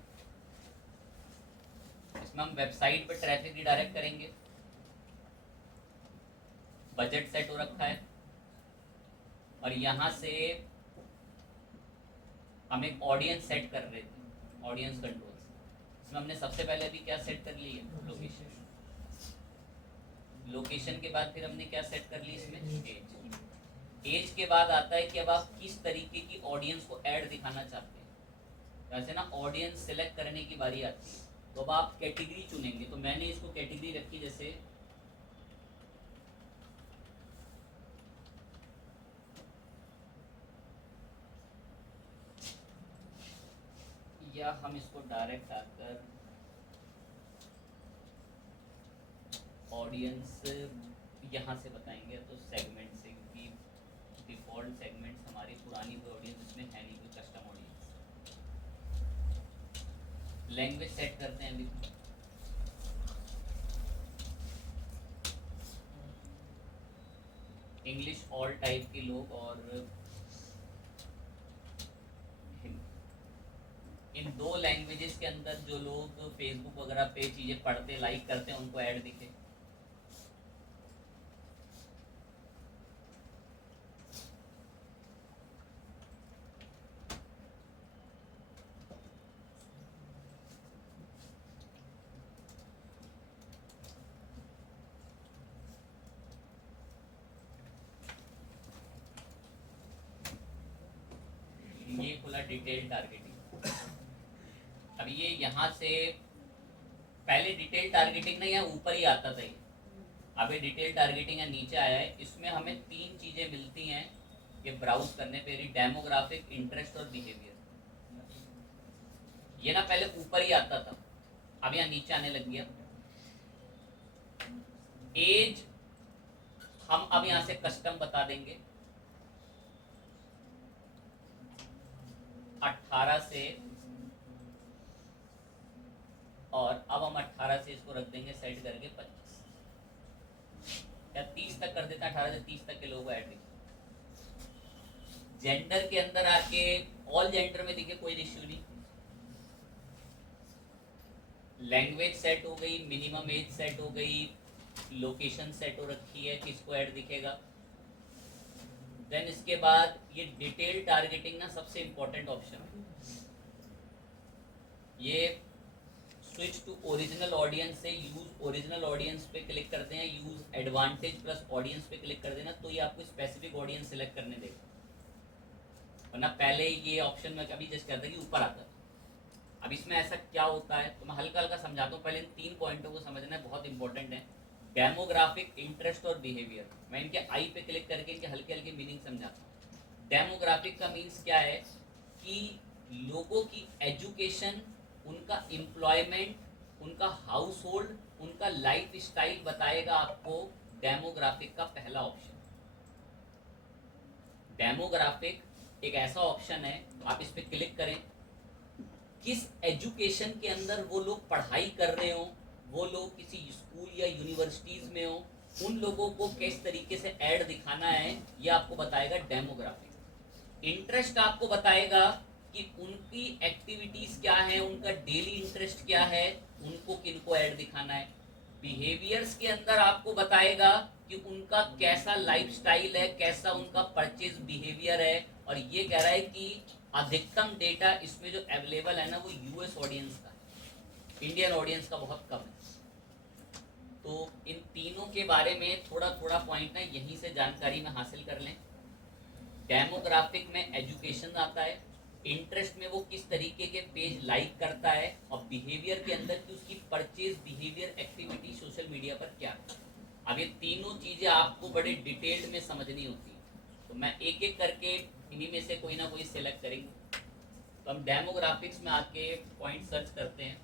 इसमें हम वेबसाइट पे ट्रैफिक रिडायरेक्ट करेंगे, बजट सेट हो रखा है, और यहाँ से हम एक ऑडियंस सेट कर रहे थे, ऑडियंस कंट्रोल्स। इसमें हमने सबसे पहले अभी क्या सेट कर ली है, लोकेशन। लोकेशन के बाद फिर हमने क्या सेट कर ली इसमें, एज। एज के बाद आता है कि अब आप किस तरीके की ऑडियंस को ऐड दिखाना चाहते हैं। जैसे ना ऑडियंस सेलेक्ट करने की बारी आती है, तो अब आप कैटेगरी चुनेंगे। तो मैंने इसको कैटेगरी रखी जैसे या हम इसको डायरेक्ट आकर ऑडियंस यहाँ से बताएंगे तो सेगमेंट से, क्योंकि डिफ़ॉल्ट सेगमेंट्स हमारी पुरानी कोई ऑडियंस इसमें है नहीं, कोई कस्टम ऑडियंस। लैंग्वेज सेट करते हैं अभी, इंग्लिश ऑल टाइप के लोग और इन दो लैंग्वेजेस के अंदर जो लोग फेसबुक वगैरह पे चीज़ें पढ़ते लाइक करते हैं उनको ऐड दिखे। ये खुला डिटेल टारगेटिंग। अब ये यहाँ से पहले डिटेल टारगेटिंग ना यहाँ ऊपर ही आता था, ये अभी डिटेल टारगेटिंग यहाँ नीचे आया है। इसमें हमें तीन चीज़ें मिलती हैं ये ब्राउज करने पे, डेमोग्राफिक, इंटरेस्ट और बिहेवियर। ये ना पहले ऊपर ही आता था, अब यहाँ नीचे आने लग गया। एज हम अब यहाँ से कस्टम बता देंगे, 18 से, और अब हम 18 से इसको रख देंगे सेट करके 25 या 30 तक कर देते हैं। 18 से 30 तक के लोग ऐड दिखे। जेंडर के अंदर आके ऑल जेंडर में दिखे, कोई इश्यू नहीं। लैंग्वेज सेट हो गई, मिनिमम एज सेट हो गई, लोकेशन सेट हो रखी है, किसको ऐड दिखेगा। देन इसके बाद ये डिटेल टारगेटिंग ना सबसे इंपॉर्टेंट ऑप्शन है। ये स्विच टू ओरिजिनल ऑडियंस से यूज ओरिजिनल ऑडियंस पे क्लिक करते हैं, यूज एडवांटेज प्लस ऑडियंस पे क्लिक कर देना, तो ये आपको स्पेसिफिक ऑडियंस सिलेक्ट करने देगा। वरना पहले ये ऑप्शन में कभी जस्ट करता है कि ऊपर आता है। अब इसमें ऐसा क्या होता है तो मैं हल्का हल्का समझाता हूँ। पहले इन तीन पॉइंटों को समझना है, बहुत इंपॉर्टेंट है। डेमोग्राफिक, इंटरेस्ट और बिहेवियर। मैं इनके आई पे क्लिक करके इनके हल्के हल्के मीनिंग समझाता हूँ। डेमोग्राफिक का मीन्स क्या है कि लोगों की एजुकेशन, उनका एम्प्लॉयमेंट, उनका हाउस होल्ड, उनका लाइफ स्टाइल बताएगा आपको डेमोग्राफिक का पहला ऑप्शन। डेमोग्राफिक एक ऐसा ऑप्शन है, आप इस पर क्लिक करें, किस एजुकेशन के अंदर वो लोग पढ़ाई कर रहे हो, वो लोग किसी स्कूल या यूनिवर्सिटीज में हो, उन लोगों को किस तरीके से ऐड दिखाना है ये आपको बताएगा डेमोग्राफिक। इंटरेस्ट आपको बताएगा कि उनकी एक्टिविटीज क्या है, उनका डेली इंटरेस्ट क्या है, उनको किनको ऐड दिखाना है। बिहेवियर्स के अंदर आपको बताएगा कि उनका कैसा लाइफस्टाइल है, कैसा उनका परचेज बिहेवियर है। और ये कह रहा है कि अधिकतम डेटा इसमें जो अवेलेबल है ना वो यूएस ऑडियंस का है, इंडियन ऑडियंस का बहुत कम है। तो इन तीनों के बारे में थोड़ा थोड़ा पॉइंट ना यहीं से जानकारी में हासिल कर लें। डेमोग्राफिक में एजुकेशन आता है, इंटरेस्ट में वो किस तरीके के पेज लाइक करता है, और बिहेवियर के अंदर की उसकी purchase behaviour activity social media पर क्या है। अब ये तीनों चीज़ें आपको बड़े डिटेल्ड में समझनी होती है, तो मैं एक एक करके इन्हीं में से कोई ना कोई सिलेक्ट करेंगे। तो हम डेमोग्राफिक्स में आके पॉइंट सर्च करते हैं,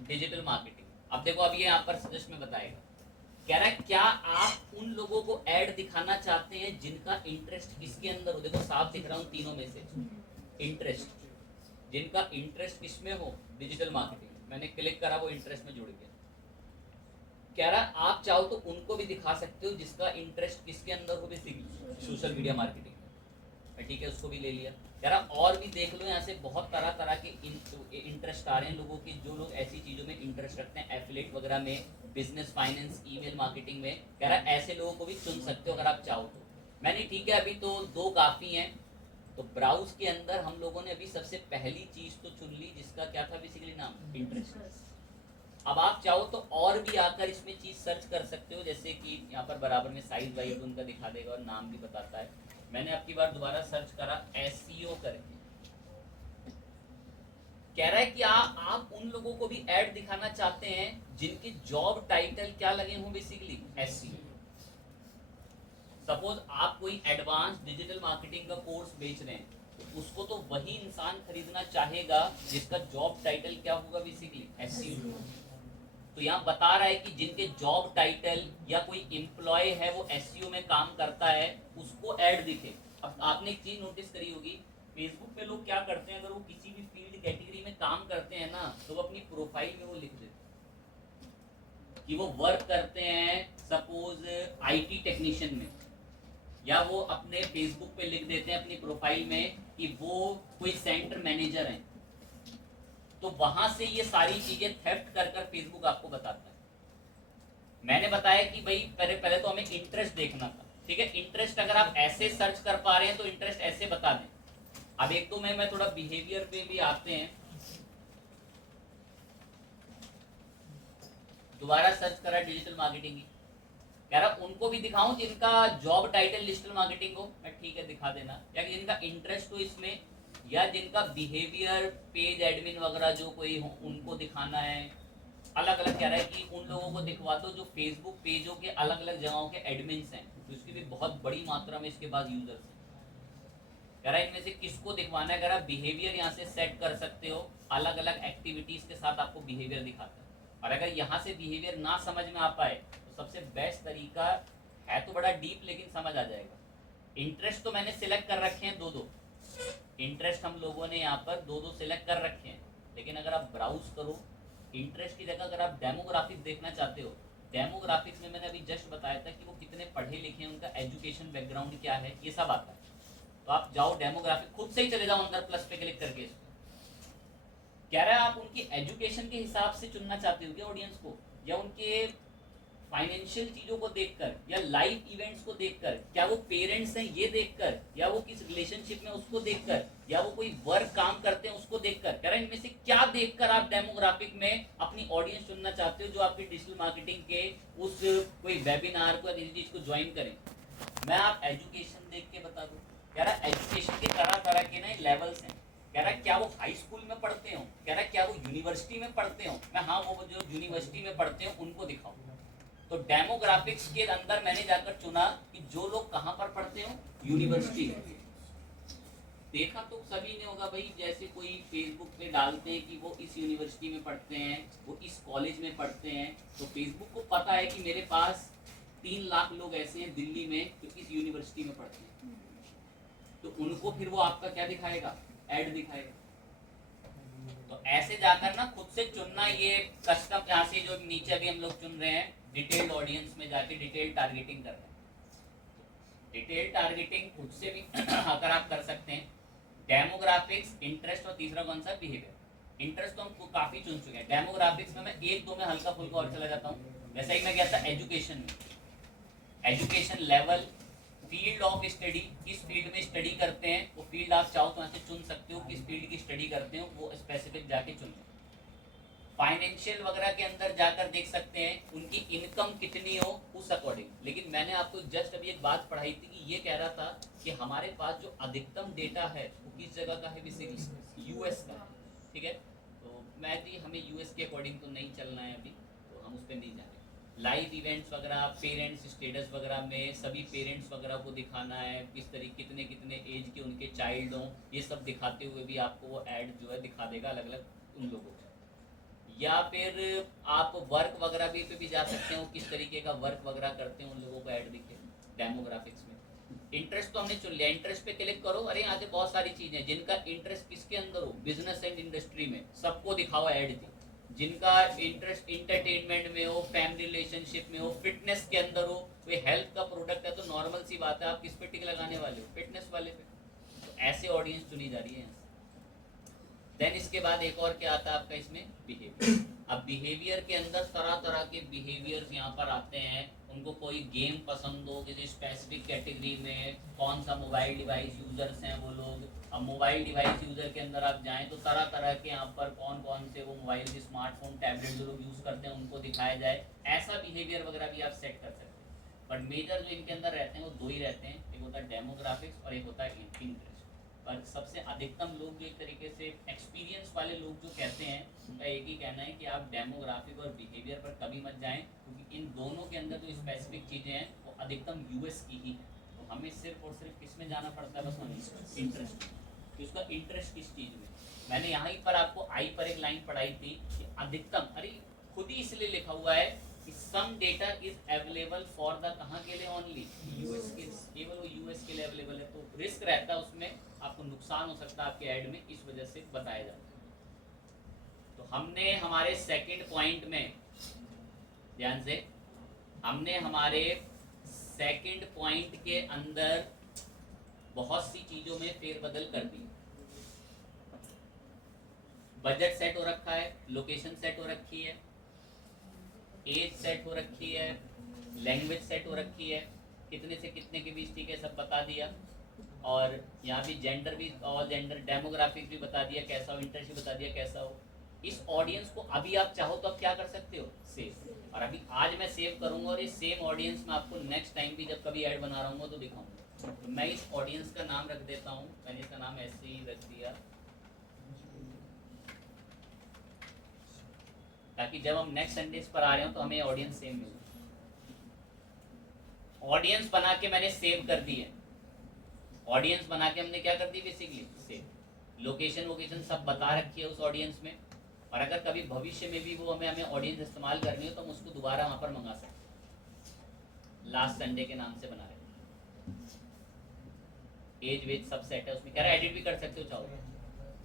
डिजिटल मार्केटिंग। अब देखो अब ये यहाँ पर सजेस्ट में बताएगा, कह रहा है क्या आप उन लोगों को ऐड दिखाना चाहते हैं जिनका इंटरेस्ट किसके अंदर हो। देखो साफ दिख रहा हूँ तीनों में से, इंटरेस्ट, जिनका इंटरेस्ट किसमें हो, डिजिटल मार्केटिंग। मैंने क्लिक करा, वो इंटरेस्ट में जुड़ गया। कह रहा आप चाहो तो उनको भी दिखा सकते हो जिसका इंटरेस्ट किसके अंदर हो, बेसिकली सोशल मीडिया मार्केटिंग में, ठीक है, उसको भी ले लिया। कह रहा और भी देख लो, यहाँ से बहुत तरह तरह के इंटरेस्ट आ रहे हैं लोगों के, जो लोग ऐसी चीज़ों में इंटरेस्ट रखते हैं, एफिलेट वगैरह में, बिजनेस फाइनेंस, ईमेल मार्केटिंग में। कह रहा ऐसे लोगों को भी चुन सकते हो अगर आप चाहो तो। मैंने ठीक है अभी तो 2 काफ़ी हैं, तो ब्राउज के अंदर हम लोगों ने अभी सबसे पहली चीज़ तो चुन ली जिसका क्या था बेसिकली नाम, इंटरेस्ट। अब आप चाहो तो और भी आकर इसमें चीज़ सर्च कर सकते हो, जैसे कि यहाँ पर बराबर में साइज वाइज उनका दिखा देगा और नाम भी बताता है। मैंने अब की बार दोबारा सर्च करा एसईओ करके। कह रहा है कि आप उन लोगों को भी ऐड दिखाना चाहते हैं जिनके जॉब टाइटल क्या लगे हों, बेसिकली एसईओ। सपोज आप कोई एडवांस डिजिटल मार्केटिंग का कोर्स बेच रहे हैं, तो उसको तो वही इंसान खरीदना चाहेगा जिसका जॉब टाइटल क्या होगा, बेसिकली एसईओ। तो यहाँ बता रहा है कि जिनके जॉब टाइटल या कोई एम्प्लॉय है वो एसईओ में काम करता है, उसको ऐड दिखे। अब आपने एक चीज नोटिस करी होगी, फेसबुक पे लोग क्या करते हैं, अगर वो किसी भी फील्ड कैटेगरी में काम करते हैं ना, तो वो अपनी प्रोफाइल में वो लिख देते हैं कि वो वर्क करते हैं सपोज आईटी टेक्नीशियन में, या वो अपने फेसबुक पे लिख देते हैं अपनी प्रोफाइल में कि वो कोई सेंटर मैनेजर हैं। तो वहां से ये सारी चीजें थेफ्ट कर कर फेसबुक आपको बताता है। मैंने बताया कि भाई पहले तो हमें इंटरेस्ट देखना था, ठीक है। इंटरेस्ट अगर आप ऐसे सर्च कर पा रहे हैं तो इंटरेस्ट ऐसे बता दें। अब एक तो मैं थोड़ा बिहेवियर पे भी आते हैं, दोबारा सर्च करा डिजिटल मार्केटिंग की। कह रहा उनको भी दिखाऊं जिनका जॉब टाइटल डिजिटल मार्केटिंग हो, मैं ठीक है दिखा देना, या जिनका इंटरेस्ट हो इसमें, या जिनका बिहेवियर पेज एडमिन वगैरह जो कोई हो उनको दिखाना है। अलग अलग कह रहा है कि उन लोगों को दिखवा दो जो फेसबुक पेजों के अलग अलग जगहों के एडमिन्स हैं, उसकी भी बहुत बड़ी मात्रा में इसके पास यूजर्स हैं। कह रहा है इनमें से किसको दिखवाना है, कह रहा बिहेवियर यहाँ से सेट कर सकते हो, अलग अलग एक्टिविटीज के साथ आपको बिहेवियर दिखाता है। और अगर यहाँ से बिहेवियर ना समझ में आ पाए तो सबसे बेस्ट तरीका है, तो बड़ा डीप लेकिन समझ आ जाएगा। इंटरेस्ट तो मैंने सिलेक्ट कर रखे हैं 2-2 इंटरेस्ट, हम लोगों ने यहाँ पर 2-2 सिलेक्ट कर रखे हैं। लेकिन अगर आप ब्राउज करो इंटरेस्ट की जगह, अगर आप डेमोग्राफिक्स देखना चाहते हो, डेमोग्राफिक्स में मैंने अभी जस्ट बताया था कि वो कितने पढ़े लिखे हैं, उनका एजुकेशन बैकग्राउंड क्या है, ये सब आता है। तो आप जाओ डेमोग्राफिक खुद से ही चले जाओ अंदर प्लस पे क्लिक करके। कह रहा है आप उनकी एजुकेशन के हिसाब से चुनना चाहते हो क्या ऑडियंस को, या उनके फाइनेंशियल चीजों को देखकर, या लाइव इवेंट्स को देखकर, क्या वो पेरेंट्स हैं ये देखकर, या वो किस रिलेशनशिप में उसको देखकर, या वो कोई वर्क काम करते हैं उसको देखकर। कह रहे हैं इनमें से क्या देखकर आप डेमोग्राफिक में अपनी ऑडियंस चुनना चाहते हो जो आपकी डिजिटल मार्केटिंग के उस कोई वेबिनार को या किसी चीज को ज्वाइन करें। मैं आप एजुकेशन देख के बता दूं। कह रहा है एजुकेशन के तरह तरह के ना लेवल्स हैं। कह रहा है क्या वो हाई स्कूल में पढ़ते हो, कह रहा है क्या वो यूनिवर्सिटी में पढ़ते हो, मैं हाँ वो जो यूनिवर्सिटी में पढ़ते हो उनको दिखाऊं। तो डेमोग्राफिक्स के अंदर मैंने जाकर चुना कि जो लोग कहाँ पर पढ़ते हो, यूनिवर्सिटी में। देखा तो सभी ने होगा भाई, जैसे कोई फेसबुक पे डालते हैं कि वो इस यूनिवर्सिटी में पढ़ते हैं, वो इस कॉलेज में पढ़ते हैं, तो फेसबुक को पता है कि मेरे पास 3 लाख लोग ऐसे हैं दिल्ली में जो इस यूनिवर्सिटी में पढ़ते हैं, तो उनको फिर वो आपका क्या दिखाएगा, ऐड दिखाएगा। तो ऐसे जाकर ना खुद से चुनना, ये कस्टम यहाँ से जो नीचे अभी हम लोग चुन रहे हैं, डिटेल्ड ऑडियंस में जाके डिटेल टारगेटिंग कर रहे हैं। डिटेल टारगेटिंग खुद से भी अगर आप कर सकते हैं। डेमोग्राफिक्स, इंटरेस्ट, और तीसरा कौन सा, बिहेवियर। इंटरेस्ट तो हम काफी चुन चुके हैं। डेमोग्राफिक्स में मैं 1-2 में हल्का फुल्का और चला जाता हूँ। वैसा ही मैं गया था एजुकेशन में, education level, field of study, किस फील्ड में स्टडी करते हैं, वो फील्ड आप चाहो तो ऐसे चुन सकते हो, किस फील्ड की स्टडी करते हो वो स्पेसिफिक जाके चुन लो। फाइनेंशियल वगैरह के अंदर जाकर देख सकते हैं उनकी इनकम कितनी हो उस अकॉर्डिंग। लेकिन मैंने आपको जस्ट अभी एक बात पढ़ाई थी कि ये कह रहा था कि हमारे पास जो अधिकतम डेटा है वो किस जगह का है, बेसिकली यूएस का, ठीक है। तो मैं भी हमें यूएस के अकॉर्डिंग तो नहीं चलना है अभी, तो हम उस पर नहीं जाएंगे। लाइव इवेंट्स वगैरह, पेरेंट्स स्टेटस वगैरह में सभी पेरेंट्स वगैरह को दिखाना है, किस तरीके कितने कितने एज के उनके चाइल्ड हों, ये सब दिखाते हुए भी आपको वो ऐड जो है दिखा देगा अलग अलग उन लोगों को। या फिर आप वर्क वगैरह भी पे भी जा सकते हो, किस तरीके का वर्क वगैरह करते हैं उन लोगों को ऐड दिखे डेमोग्राफिक्स में। इंटरेस्ट तो हमने चुन लिया, इंटरेस्ट पे क्लिक करो। अरे यहाँ से बहुत सारी चीजें जिनका इंटरेस्ट किसके अंदर हो, बिजनेस एंड इंडस्ट्री में, सबको दिखाओ ऐड थी। जिनका इंटरेस्ट इंटरटेनमेंट में हो, फैमिली रिलेशनशिप में हो, फिटनेस के अंदर हो, कोई हेल्थ का प्रोडक्ट है तो नॉर्मल सी बात है आप किस पे टिक लगाने वाले हो, फिटनेस वाले पे। तो ऐसे ऑडियंस चुनी जा रही है यहाँ से। देन इसके बाद एक और क्या आता है आपका इसमें, बिहेवियर। अब बिहेवियर के अंदर तरह तरह के बिहेवियर्स यहाँ पर आते हैं। उनको कोई गेम पसंद हो किसी स्पेसिफिक कैटेगरी में, कौन सा मोबाइल डिवाइस यूजर्स हैं वो लोग। अब मोबाइल डिवाइस यूजर के अंदर आप जाएं तो तरह तरह के यहाँ पर कौन कौन से वो मोबाइल, स्मार्टफोन, टैबलेट जो लोग यूज़ करते हैं उनको दिखाया जाए, ऐसा बिहेवियर वगैरह भी आप सेट कर सकते हैं। बट मेजर जो इनके अंदर रहते हैं वो दो ही रहते हैं, एक होता है डेमोग्राफिक्स और एक होता है इंटरेस्ट। पर सबसे अधिकतम लोग जो एक तरीके से एक्सपीरियंस वाले लोग जो कहते हैं उनका एक ही कहना है कि आप डेमोग्राफिक और बिहेवियर पर कभी मत जाएं, क्योंकि इन दोनों के अंदर जो स्पेसिफिक चीज़ें हैं वो अधिकतम यूएस की ही है। तो हमें सिर्फ और सिर्फ किस में जाना पड़ता है, बस हमें इंटरेस्ट, कि उसका इंटरेस्ट किस चीज़ में। मैंने यहाँ पर आपको आई पर एक लाइन पढ़ाई थी कि अधिकतम, अरे खुद ही इसलिए लिखा हुआ है कि some data is available for the, कहाँ के लिए, ओनली यूएस के, केवल वो यूएस के लिए अवेलेबल है। तो रिस्क रहता है उसमें, आपको नुकसान हो सकता है आपके ऐड में, इस वजह से बताया जाता है। तो हमने हमारे सेकंड पॉइंट में, ध्यान से, हमने हमारे सेकंड पॉइंट के अंदर बहुत सी चीजों में फेरबदल कर दी। बजट सेट हो रखा है, लोकेशन सेट हो रखी है, एज सेट हो रखी है, लैंग्वेज सेट हो रखी है, कितने से कितने के बीच, ठीक है, सब बता दिया। और यहाँ भी जेंडर भी, ऑल जेंडर, डेमोग्राफिक भी बता दिया कैसा हो, इंटरेस्ट भी बता दिया कैसा हो। इस ऑडियंस को अभी आप चाहो तो आप क्या कर सकते हो, सेव। और अभी आज मैं सेव करूंगा और इस सेम ऑडियंस में आपको नेक्स्ट टाइम भी जब कभी ऐड बना रहा हूँ तो दिखाऊंगा। तो मैं इस ऑडियंस का नाम रख देता हूँ, मैंने इसका नाम ऐसे ही रख दिया ताकि जब हम नेक्स्ट संडेज पर आ रहे हो तो हमें ऑडियंस सेम मिले। ऑडियंस बना के मैंने सेव कर दी है, ऑडियंस बना के हमने क्या कर दी, बेसिकली सेव। लोकेशन वोकेशन सब बता रखी है उस ऑडियंस में, और अगर कभी भविष्य में भी वो हमें ऑडियंस इस्तेमाल करनी हो तो हम उसको दोबारा वहां पर मंगा सकते हैं। लास्ट संडे के नाम से बना रहे, एज वेज सब सेट है उसमें, कह रहा है एडिट भी कर सकते हो चाहो।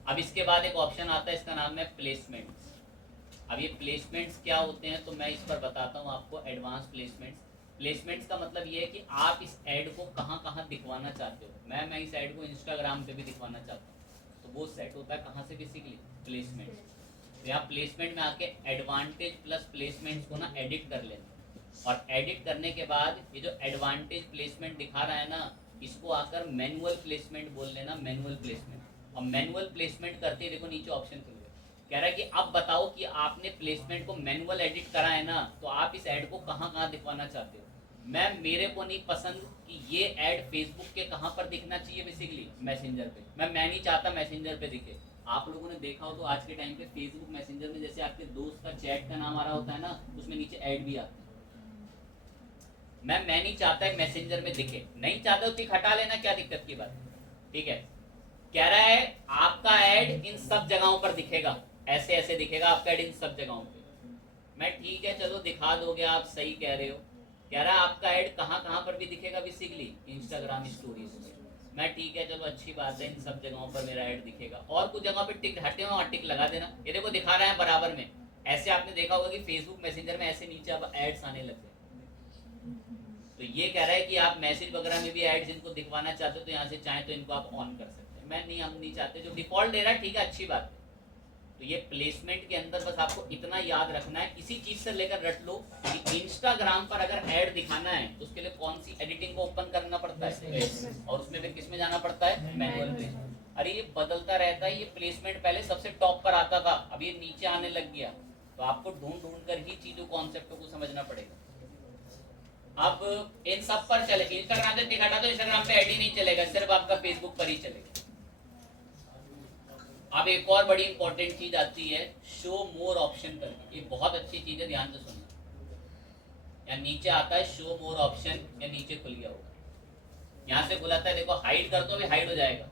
अब इसके बाद एक ऑप्शन आता है, इसका नाम है प्लेसमेंट्स। अब ये प्लेसमेंट्स क्या होते हैं तो मैं इस पर बताता हूँ आपको, एडवांस प्लेसमेंट्स। प्लेसमेंट्स का मतलब ये है कि आप इस ऐड को कहाँ कहाँ दिखवाना चाहते हो। मैं इस ऐड को इंस्टाग्राम पे भी दिखवाना चाहता हूँ, तो वो सेट होता है कहाँ से, बेसिकली प्लेसमेंट्स। तो यहाँ प्लेसमेंट में आके एडवांटेज प्लस प्लेसमेंट्स को ना एडिट कर लेना, और एडिट करने के बाद ये जो एडवांटेज प्लेसमेंट दिखा रहा है ना, इसको आकर मैनुअल प्लेसमेंट बोल लेना, मैनुअल प्लेसमेंट। और मैनुअल प्लेसमेंट करते ही देखो नीचे ऑप्शन खुल गया, कह रहा है कि अब बताओ कि आपने प्लेसमेंट को मैनुअल एडिट करा है ना, तो आप इस ऐड को कहाँ कहाँ दिखवाना चाहते हो। मैं, मेरे को नहीं पसंद कि ये ऐड फेसबुक के कहाँ पर दिखना चाहिए, बेसिकली मैसेंजर पे। मैं नहीं चाहता मैसेंजर पे दिखे। आप लोगों ने देखा हो तो आज के टाइम पे फेसबुक मैसेंजर में जैसे आपके दोस्त का चैट का नाम आ रहा होता है ना, उसमें नीचे ऐड भी आता है। मैं नहीं चाहता है मैसेंजर में दिखे, नहीं चाहता तो टिक हटा लेना, क्या दिक्कत की बात, ठीक है। कह रहा है आपका ऐड इन सब जगहों पर दिखेगा, ऐसे ऐसे दिखेगा आपका ऐड इन सब जगहों पे। मैं ठीक है चलो दिखा दोगे आप, सही कह रहे हो। कह रहा है आपका ऐड कहाँ कहाँ पर भी दिखेगा, बेसिकली इंस्टाग्राम स्टोरीज में। मैं ठीक है चलो अच्छी बात है, इन सब जगहों पर मेरा ऐड दिखेगा। और कुछ जगह पे टिक हटे हुए और टिक लगा देना, ये देखो दिखा रहा है बराबर में। ऐसे आपने देखा होगा कि फेसबुक मैसेंजर में ऐसे नीचे अब एड्स आने लग गए। तो ये कह रहा है कि आप मैसेज वगैरह में भी एड्स इनको दिखवाना चाहते हो तो यहाँ से चाहे तो इनको आप ऑन कर सकते हैं। मैं नहीं, हम नहीं चाहते, जो डिफॉल्ट दे रहा है ठीक है, अच्छी बात है। तो ये प्लेसमेंट के अंदर बस आपको इतना याद रखना है, इसी चीज से लेकर रट लो कि इंस्टाग्राम पर अगर ऐड दिखाना है तो उसके लिए कौन सी एडिटिंग को ओपन करना पड़ता है, और उसमें फिर किस में जाना पड़ता है, मैनुअल प्लेसमेंट। अरे ये बदलता रहता है, ये प्लेसमेंट पहले सबसे टॉप पर आता था, अब ये नीचे आने लग गया। तो आपको ढूंढ ढूंढ कर ही चीजों, कॉन्सेप्टों को समझना पड़ेगा। अब इन सब पर चले, इंस्टाग्राम से टिक हटा तो इंस्टाग्राम पे ऐड ही नहीं चलेगा, सिर्फ आपका फेसबुक पर ही चलेगा। अब एक और बड़ी इंपॉर्टेंट चीज आती है, शो मोर ऑप्शन करके। ये बहुत अच्छी चीज है, ध्यान से सुनना। या नीचे आता है शो मोर ऑप्शन, या नीचे खुल गया होगा, यहाँ से खुलाता है, देखो हाइड कर दो भी हाइड हो जाएगा।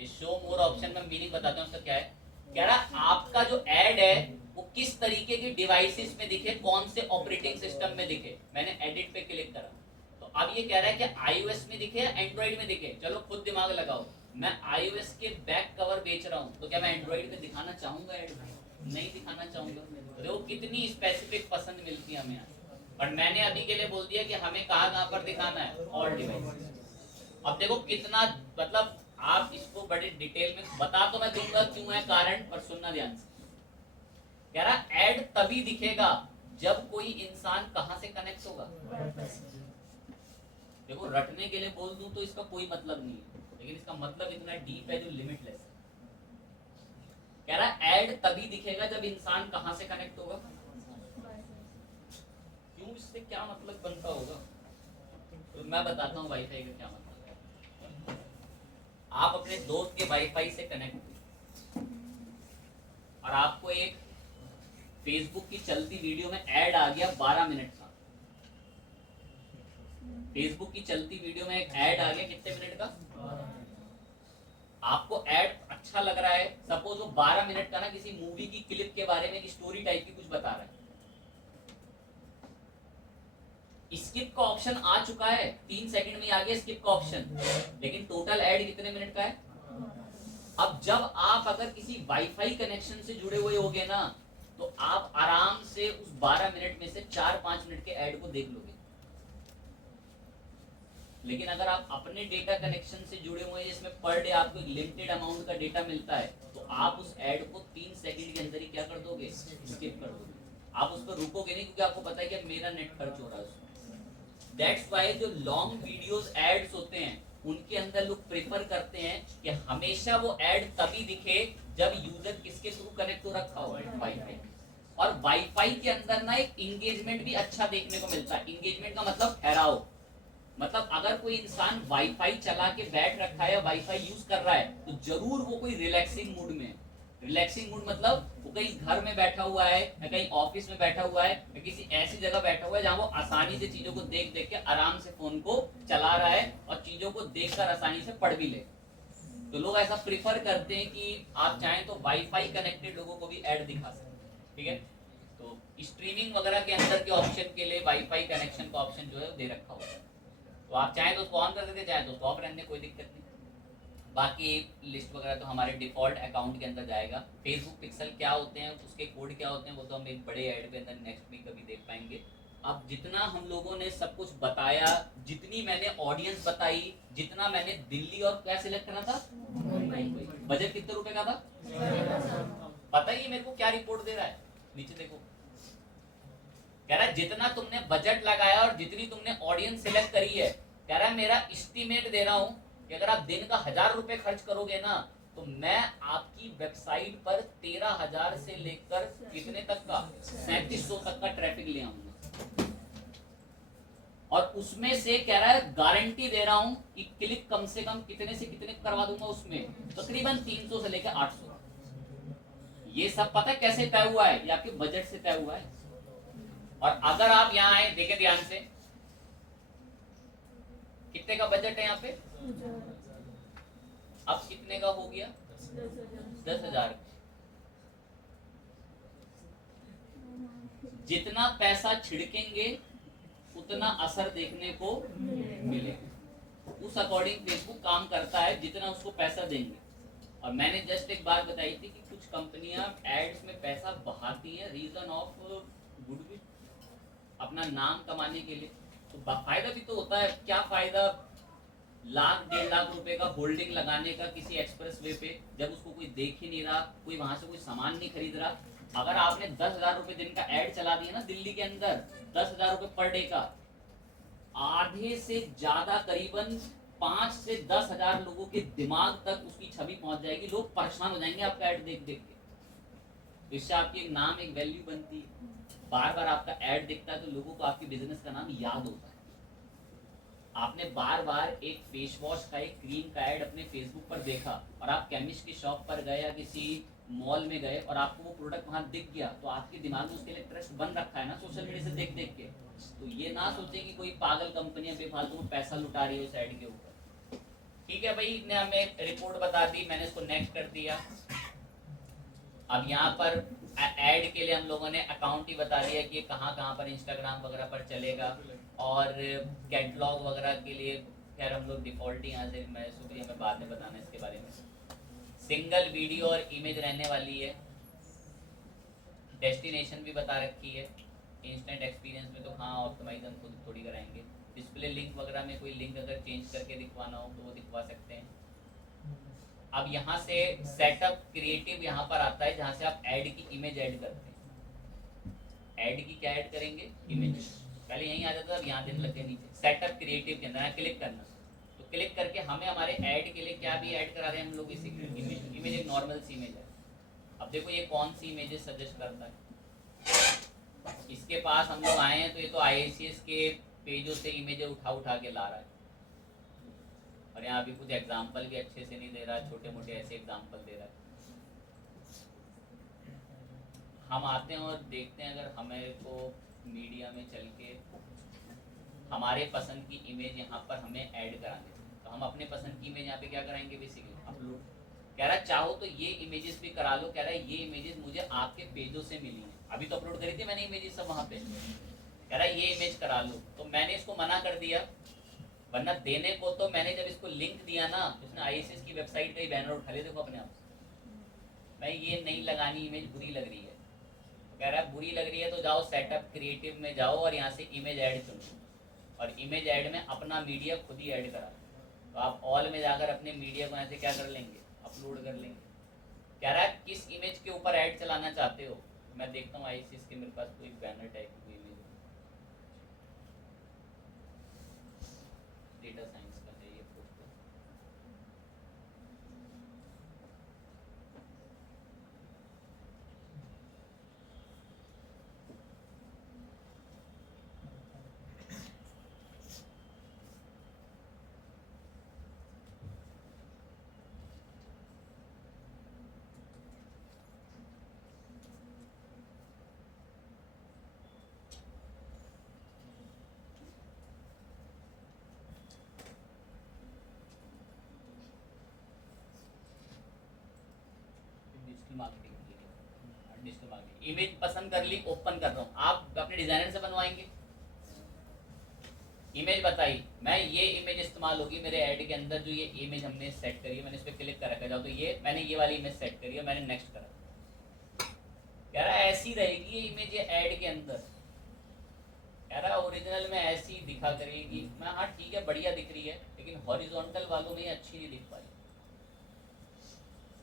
इस शो मोर ऑप्शन में मीनिंग बताता हूँ उसका क्या है। कह रहा आपका जो ऐड है वो किस तरीके की डिवाइसेस में दिखे, कौन से ऑपरेटिंग सिस्टम में दिखे। मैंने एडिट पे क्लिक करा तो अब ये कह रहा है कि iOS में दिखे या एंड्रॉइड में दिखे। चलो खुद दिमाग लगाओ, मैं iOS के बैक कवर बेच रहा हूँ तो क्या मैं एंड्रॉइड में दिखाना चाहूंगा ऐड? नहीं दिखाना चाहूंगा। देखो कितनी स्पेसिफिक पसंद मिलती है हमें यहाँ। और मैंने अभी के लिए बोल दिया कि हमें कहाँ पर दिखाना है, ऑल डिवाइस। अब देखो कितना, मतलब आप इसको बड़े डिटेल में बता तो मैं दूंगा क्यों है कारण, पर सुनना ध्यान से। कह रहा ऐड तभी दिखेगा जब कोई इंसान कहां से कनेक्ट होगा। देखो रटने के लिए बोल दूं तो इसका कोई मतलब नहीं है, लेकिन इसका मतलब इतना डीप है जो लिमिटलेस है। कह रहा ऐड तभी दिखेगा जब इंसान कहां से कनेक्ट होगा। क्यों, इससे क्या मतलब बनता होगा? तो मैं बताता हूँ वाईफाई का क्या मतलब है। आप अपने दोस्त के वाईफाई से कनेक्ट हुए और आपको एक फेसबुक की चलती वीडियो में ऐड आ गया 12 मिनट का। फेसबुक की चलती वीडियो में एक ऐड आ गया कितने मिनट का? आपको ऐड अच्छा लग रहा है, सपोज वो 12 मिनट का ना किसी मूवी की क्लिप के बारे में, स्टोरी टाइप की कुछ बता रहा है। स्किप का ऑप्शन आ चुका है, 3 सेकंड में आ गया स्किप का ऑप्शन, लेकिन टोटल ऐड कितने मिनट का है? अब जब आप अगर किसी वाईफाई कनेक्शन से जुड़े हुए होगे ना, तो आप आराम से उस 12 मिनट में से 4-5 मिनट के ऐड को देख लोगे। लेकिन अगर आप अपने डेटा कनेक्शन से जुड़े हुए हैं जिसमें पर डे आपको एक लिमिटेड अमाउंट का डेटा मिलता है, तो आप उस ऐड को 3 सेकंड के अंदर ही क्या कर दोगे? स्किप कर दोगे। आप उस पर रुकोगे नहीं, क्योंकि आपको पता है कि मेरा नेट खर्च हो रहा है। दैट्स वाई जो लॉन्ग वीडियोस एड्स होते हैं उनके अंदर लोग प्रेफर करते हैं कि हमेशा वो ऐड तभी दिखे जब यूजर किसके थ्रू कनेक्ट हो रखा हो, वाईफाई। और वाईफाई के अंदर ना एक इंगेजमेंट भी अच्छा देखने को मिलता है। इंगेजमेंट का मतलब ठहराव, मतलब अगर कोई इंसान वाईफाई चला के बैठ रखा है या वाईफाई यूज कर रहा है, तो जरूर वो कोई रिलैक्सिंग मूड में है। रिलैक्सिंग मूड मतलब वो कहीं घर में बैठा हुआ है या कहीं ऑफिस में बैठा हुआ है या किसी ऐसी जगह बैठा हुआ है जहां वो आसानी से चीजों को देख देख के आराम से फोन को चला रहा है और चीजों को देखकर आसानी से पढ़ भी ले। तो लोग ऐसा प्रिफर करते हैं कि आप चाहें तो वाईफाई कनेक्टेड लोगों को भी ऐड दिखा सकते, ठीक है। तो स्ट्रीमिंग वगैरह के अंदर के ऑप्शन के लिए वाईफाई कनेक्शन का ऑप्शन जो है दे रखा होता है, तो आप चाहें तो उसको ऑन कर देते, चाहे तो उसको ऑफ रहने, कोई दिक्कत नहीं। बाकी लिस्ट वगैरह तो हमारे डिफॉल्ट अकाउंट के अंदर जाएगा। फेसबुक पिक्सल क्या होते हैं, उसके कोड क्या होते हैं, वो तो हम एक बड़े ऐड के अंदर नेक्स्ट वीक कभी देख पाएंगे। अब जितना हम लोगों ने सब कुछ बताया, जितनी मैंने ऑडियंस बताई, जितना मैंने दिल्ली और क्या सिलेक्ट करना था, बजट कितने रुपए का था पता ही है मेरे को क्या रिपोर्ट दे रहा है, नीचे देखो। कह रहा है जितना तुमने बजट लगाया और जितनी तुमने ऑडियंस सिलेक्ट करी है, कह रहा है मेरा एस्टीमेट दे रहा हूं कि अगर आप दिन का 1000 रुपए खर्च करोगे ना, तो मैं आपकी वेबसाइट पर 13,000 से लेकर कितने तक का, 3700 तक का ट्रैफिक ले आऊंगा। और उसमें से कह रहा है गारंटी दे रहा हूं कि क्लिक कम से कम कितने से कितने करवा दूंगा, उसमें तकरीबन 300 से लेकर 800। ये सब पता है कैसे तय हुआ है? ये आपके बजट से तय हुआ है। और अगर आप यहाँ आए, देखें ध्यान से, कितने का बजट है यहाँ पे? अब कितने का हो गया? 10,000। जितना पैसा छिड़केंगे उतना असर देखने को मिलेगा। उस अकॉर्डिंग फेसबुक काम करता है, जितना उसको पैसा देंगे। और मैंने जस्ट एक बात बताई थी कि कुछ कंपनियां एड्स में पैसा बहाती हैं रीजन ऑफ गुडविल, अपना नाम कमाने के लिए। तो फायदा भी तो होता है। क्या फायदा 1,00,000-1.5 लाख रुपए का होल्डिंग लगाने का किसी एक्सप्रेस वे पे, जब उसको कोई देख ही नहीं रहा, कोई वहां से कोई सामान नहीं खरीद रहा। अगर आपने 10,000 रुपए दिन का ऐड चला दिया ना दिल्ली के अंदर, 10,000 रुपए पर डे का, आधे से ज्यादा करीबन 5 से 10,000 लोगों के दिमाग तक उसकी छवि पहुंच जाएगी। लोग परेशान हो जाएंगे आपका ऐड देख देख के। इससे आपकी एक नाम, एक वैल्यू बनती है। बार बार आपका ऐड दिखता है तो लोगों को आपके बिजनेस का नाम याद होता है। आपने बार बार एक फेस वॉश का, एक क्रीम का ऐड अपने फेसबुक पर देखा और आप केमिस्ट की शॉप पर गए या किसी मॉल में गए और आपको वो प्रोडक्ट वहां दिख गया, तो आपके दिमाग में उसके लिए ट्रस्ट बन रखा है ना सोशल मीडिया से देख देख के। तो ये ना सोचे कि कोई पागल कंपनियां बेफालतू में पैसा लुटा रही है उस ऐड के ऊपर। ठीक है भाई, ने हमें रिपोर्ट बता दी, मैंने इसको नेक्स्ट कर दिया। अब यहाँ पर ऐड के लिए हम लोगों ने अकाउंट ही बता दिया कि कहाँ कहाँ पर इंस्टाग्राम वगैरह पर चलेगा। और कैटलॉग वगैरह के लिए खैर हम लोग डिफॉल्ट ही यहाँ से, मैं शुक्रिया हमें बाद में बताना इसके बारे में। सिंगल वीडियो और इमेज रहने वाली है। डेस्टिनेशन भी बता रखी है। इंस्टेंट एक्सपीरियंस में तो हाँ ऑप्टिमाइजन खुद थोड़ी कराएंगे। डिस्प्ले लिंक वगैरह में कोई लिंक अगर चेंज करके दिखवाना हो तो वो दिखवा सकते हैं। अब यहाँ से सेटअप क्रिएटिव यहाँ पर आता है, जहाँ से आप ऐड की इमेज ऐड करते हैं। ऐड की क्या ऐड करेंगे? इमेज। पहले यहीं आ जाता था, अब यहाँ दिन लग गए नीचे। सेटअप क्रिएटिव के अंदर क्लिक करना, तो क्लिक करके हमें हमारे ऐड के लिए क्या भी ऐड करा रहे हैं हम लोग, इसी इमेज। इमेज एक नॉर्मल सी इमेज है। अब देखो ये कौन सी इमेजेस सजेस्ट करता है। इसके पास हम लोग आए हैं तो ये तो IICS के पेजों से इमेजेस उठा के ला रहा है। और यहाँ भी कुछ एग्जाम्पल भी अच्छे से नहीं दे रहा है, छोटे मोटे ऐसे एग्जाम्पल दे रहा है। हम आते हैं और देखते हैं, अगर हमें को मीडिया में चल के हमारे पसंद की इमेज यहाँ पर हमें ऐड करानी है, तो हम अपने पसंद की इमेज यहाँ पे क्या कराएंगे? Basically upload. कह रहा है चाहो तो ये इमेजेस भी करा लो। कह रहा है ये इमेजेस मुझे आपके पेजों से मिली हैं, अभी तो अपलोड करी थी मैंने इमेजेस सब वहाँ पे। कह रहा है ये इमेज करा लो, तो मैंने इसको मना कर दिया, वरना देने को तो मैंने जब इसको लिंक दिया ना, उसने IICS की वेबसाइट का ही बैनर उठा लिया। देखो अपने आप, मैं ये नहीं लगानी इमेज, बुरी लग रही है। तो कह रहा है बुरी लग रही है तो जाओ सेटअप क्रिएटिव में जाओ और यहाँ से इमेज ऐड चुनो, और इमेज ऐड में अपना मीडिया खुद ही ऐड करा। तो आप ऑल में जाकर अपने मीडिया को ऐसे क्या कर लेंगे? अपलोड कर लेंगे। कह रहा है किस इमेज के ऊपर ऐड चलाना चाहते हो? मैं देखता हूँ IICS के मेरे पास कोई बैनर टाइप की इमेज, डेटा साइंस का है ये पोस्टर। डिजिटल मार्केटिंग इमेज पसंद कर ली, ओपन कर रहा हूँ। आप अपने डिजाइनर से बनवाएंगे, इमेज बताई, मैं ये इमेज इस्तेमाल होगी मेरे ऐड के अंदर। जो ये इमेज हमने सेट करी है, मैंने इस पर क्लिक कर रखा, जाओ तो ये मैंने ये वाली इमेज सेट करी है, मैंने नेक्स्ट करा। कह रहा है ऐसी रहेगी ये इमेज ये ऐड के अंदर। कह रहा है ओरिजिनल में ऐसी दिखा करेगी। मैं हाँ ठीक है, बढ़िया दिख रही है, लेकिन हॉरिजॉन्टल वालों में अच्छी नहीं दिख पाई।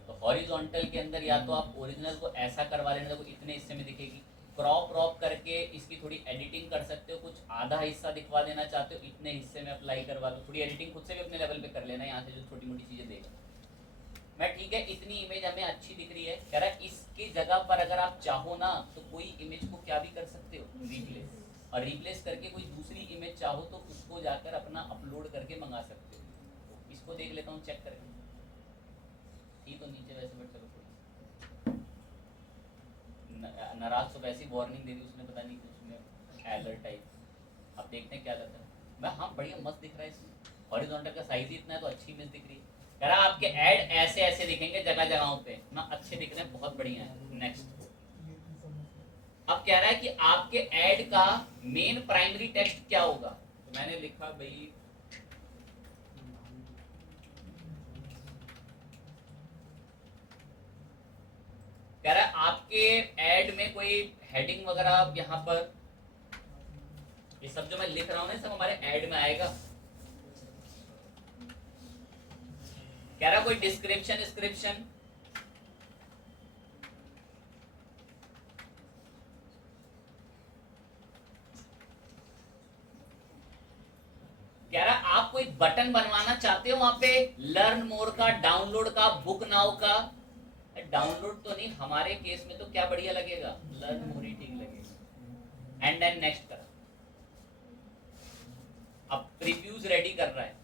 तो हॉरिजॉन्टल के अंदर या तो आप ओरिजिनल को ऐसा करवा लेना, देखो इतने हिस्से में दिखेगी। क्रॉप करके इसकी थोड़ी एडिटिंग कर सकते हो, कुछ आधा हिस्सा दिखवा देना चाहते हो, इतने हिस्से में अप्लाई करवा लो। थोड़ी एडिटिंग खुद से भी अपने लेवल पे कर लेना, यहाँ से जो छोटी मोटी चीजें देगा। मैं ठीक है, इतनी इमेज हमें अच्छी दिख रही है। कह रहा है इसकी जगह पर अगर आप चाहो ना तो कोई इमेज को क्या भी कर सकते हो, रिप्लेस। और रिप्लेस करके कोई दूसरी इमेज चाहो तो उसको जाकर अपना अपलोड करके मंगा सकते हो। तो इसको देख लेता हूँ चेक करके। ये तो नीचे वैसे बट चलो थोड़ी नाराज तो वैसी वार्निंग दे दी उसने, पता नहीं कुछ में अलर्ट टाइप। अब देखते हैं क्या करता है। मैं हाँ बढ़िया मस्त दिख रहा है इसमें, हॉरिजॉन्टल का साइज ही इतना है तो अच्छी इमेज दिख रही है। कह रहा आपके ऐड ऐसे ऐसे दिखेंगे जगह जगहों पे ना, अच्छे दिख रहे हैं, बहुत बढ़िया है। नेक्स्ट। अब कह रहा है कि आपके ऐड का मेन प्राइमरी टेक्स्ट क्या होगा। तो मैंने लिखा भाई कह रहा है आपके ऐड में कोई हेडिंग वगैरह यहाँ पर, ये सब जो मैं लिख रहा हूँ ना सब हमारे ऐड में आएगा। कह रहा कोई डिस्क्रिप्शन कह रहा आप कोई बटन बनवाना चाहते हो वहां पे, लर्न मोर का, डाउनलोड का, बुक नाउ का। डाउनलोड तो नहीं, हमारे केस में तो क्या बढ़िया लगेगा, लर्न मोर ही ठीक लगेगा। एंड देन नेक्स्ट करा। अब प्रीव्यूज रेडी कर रहा है।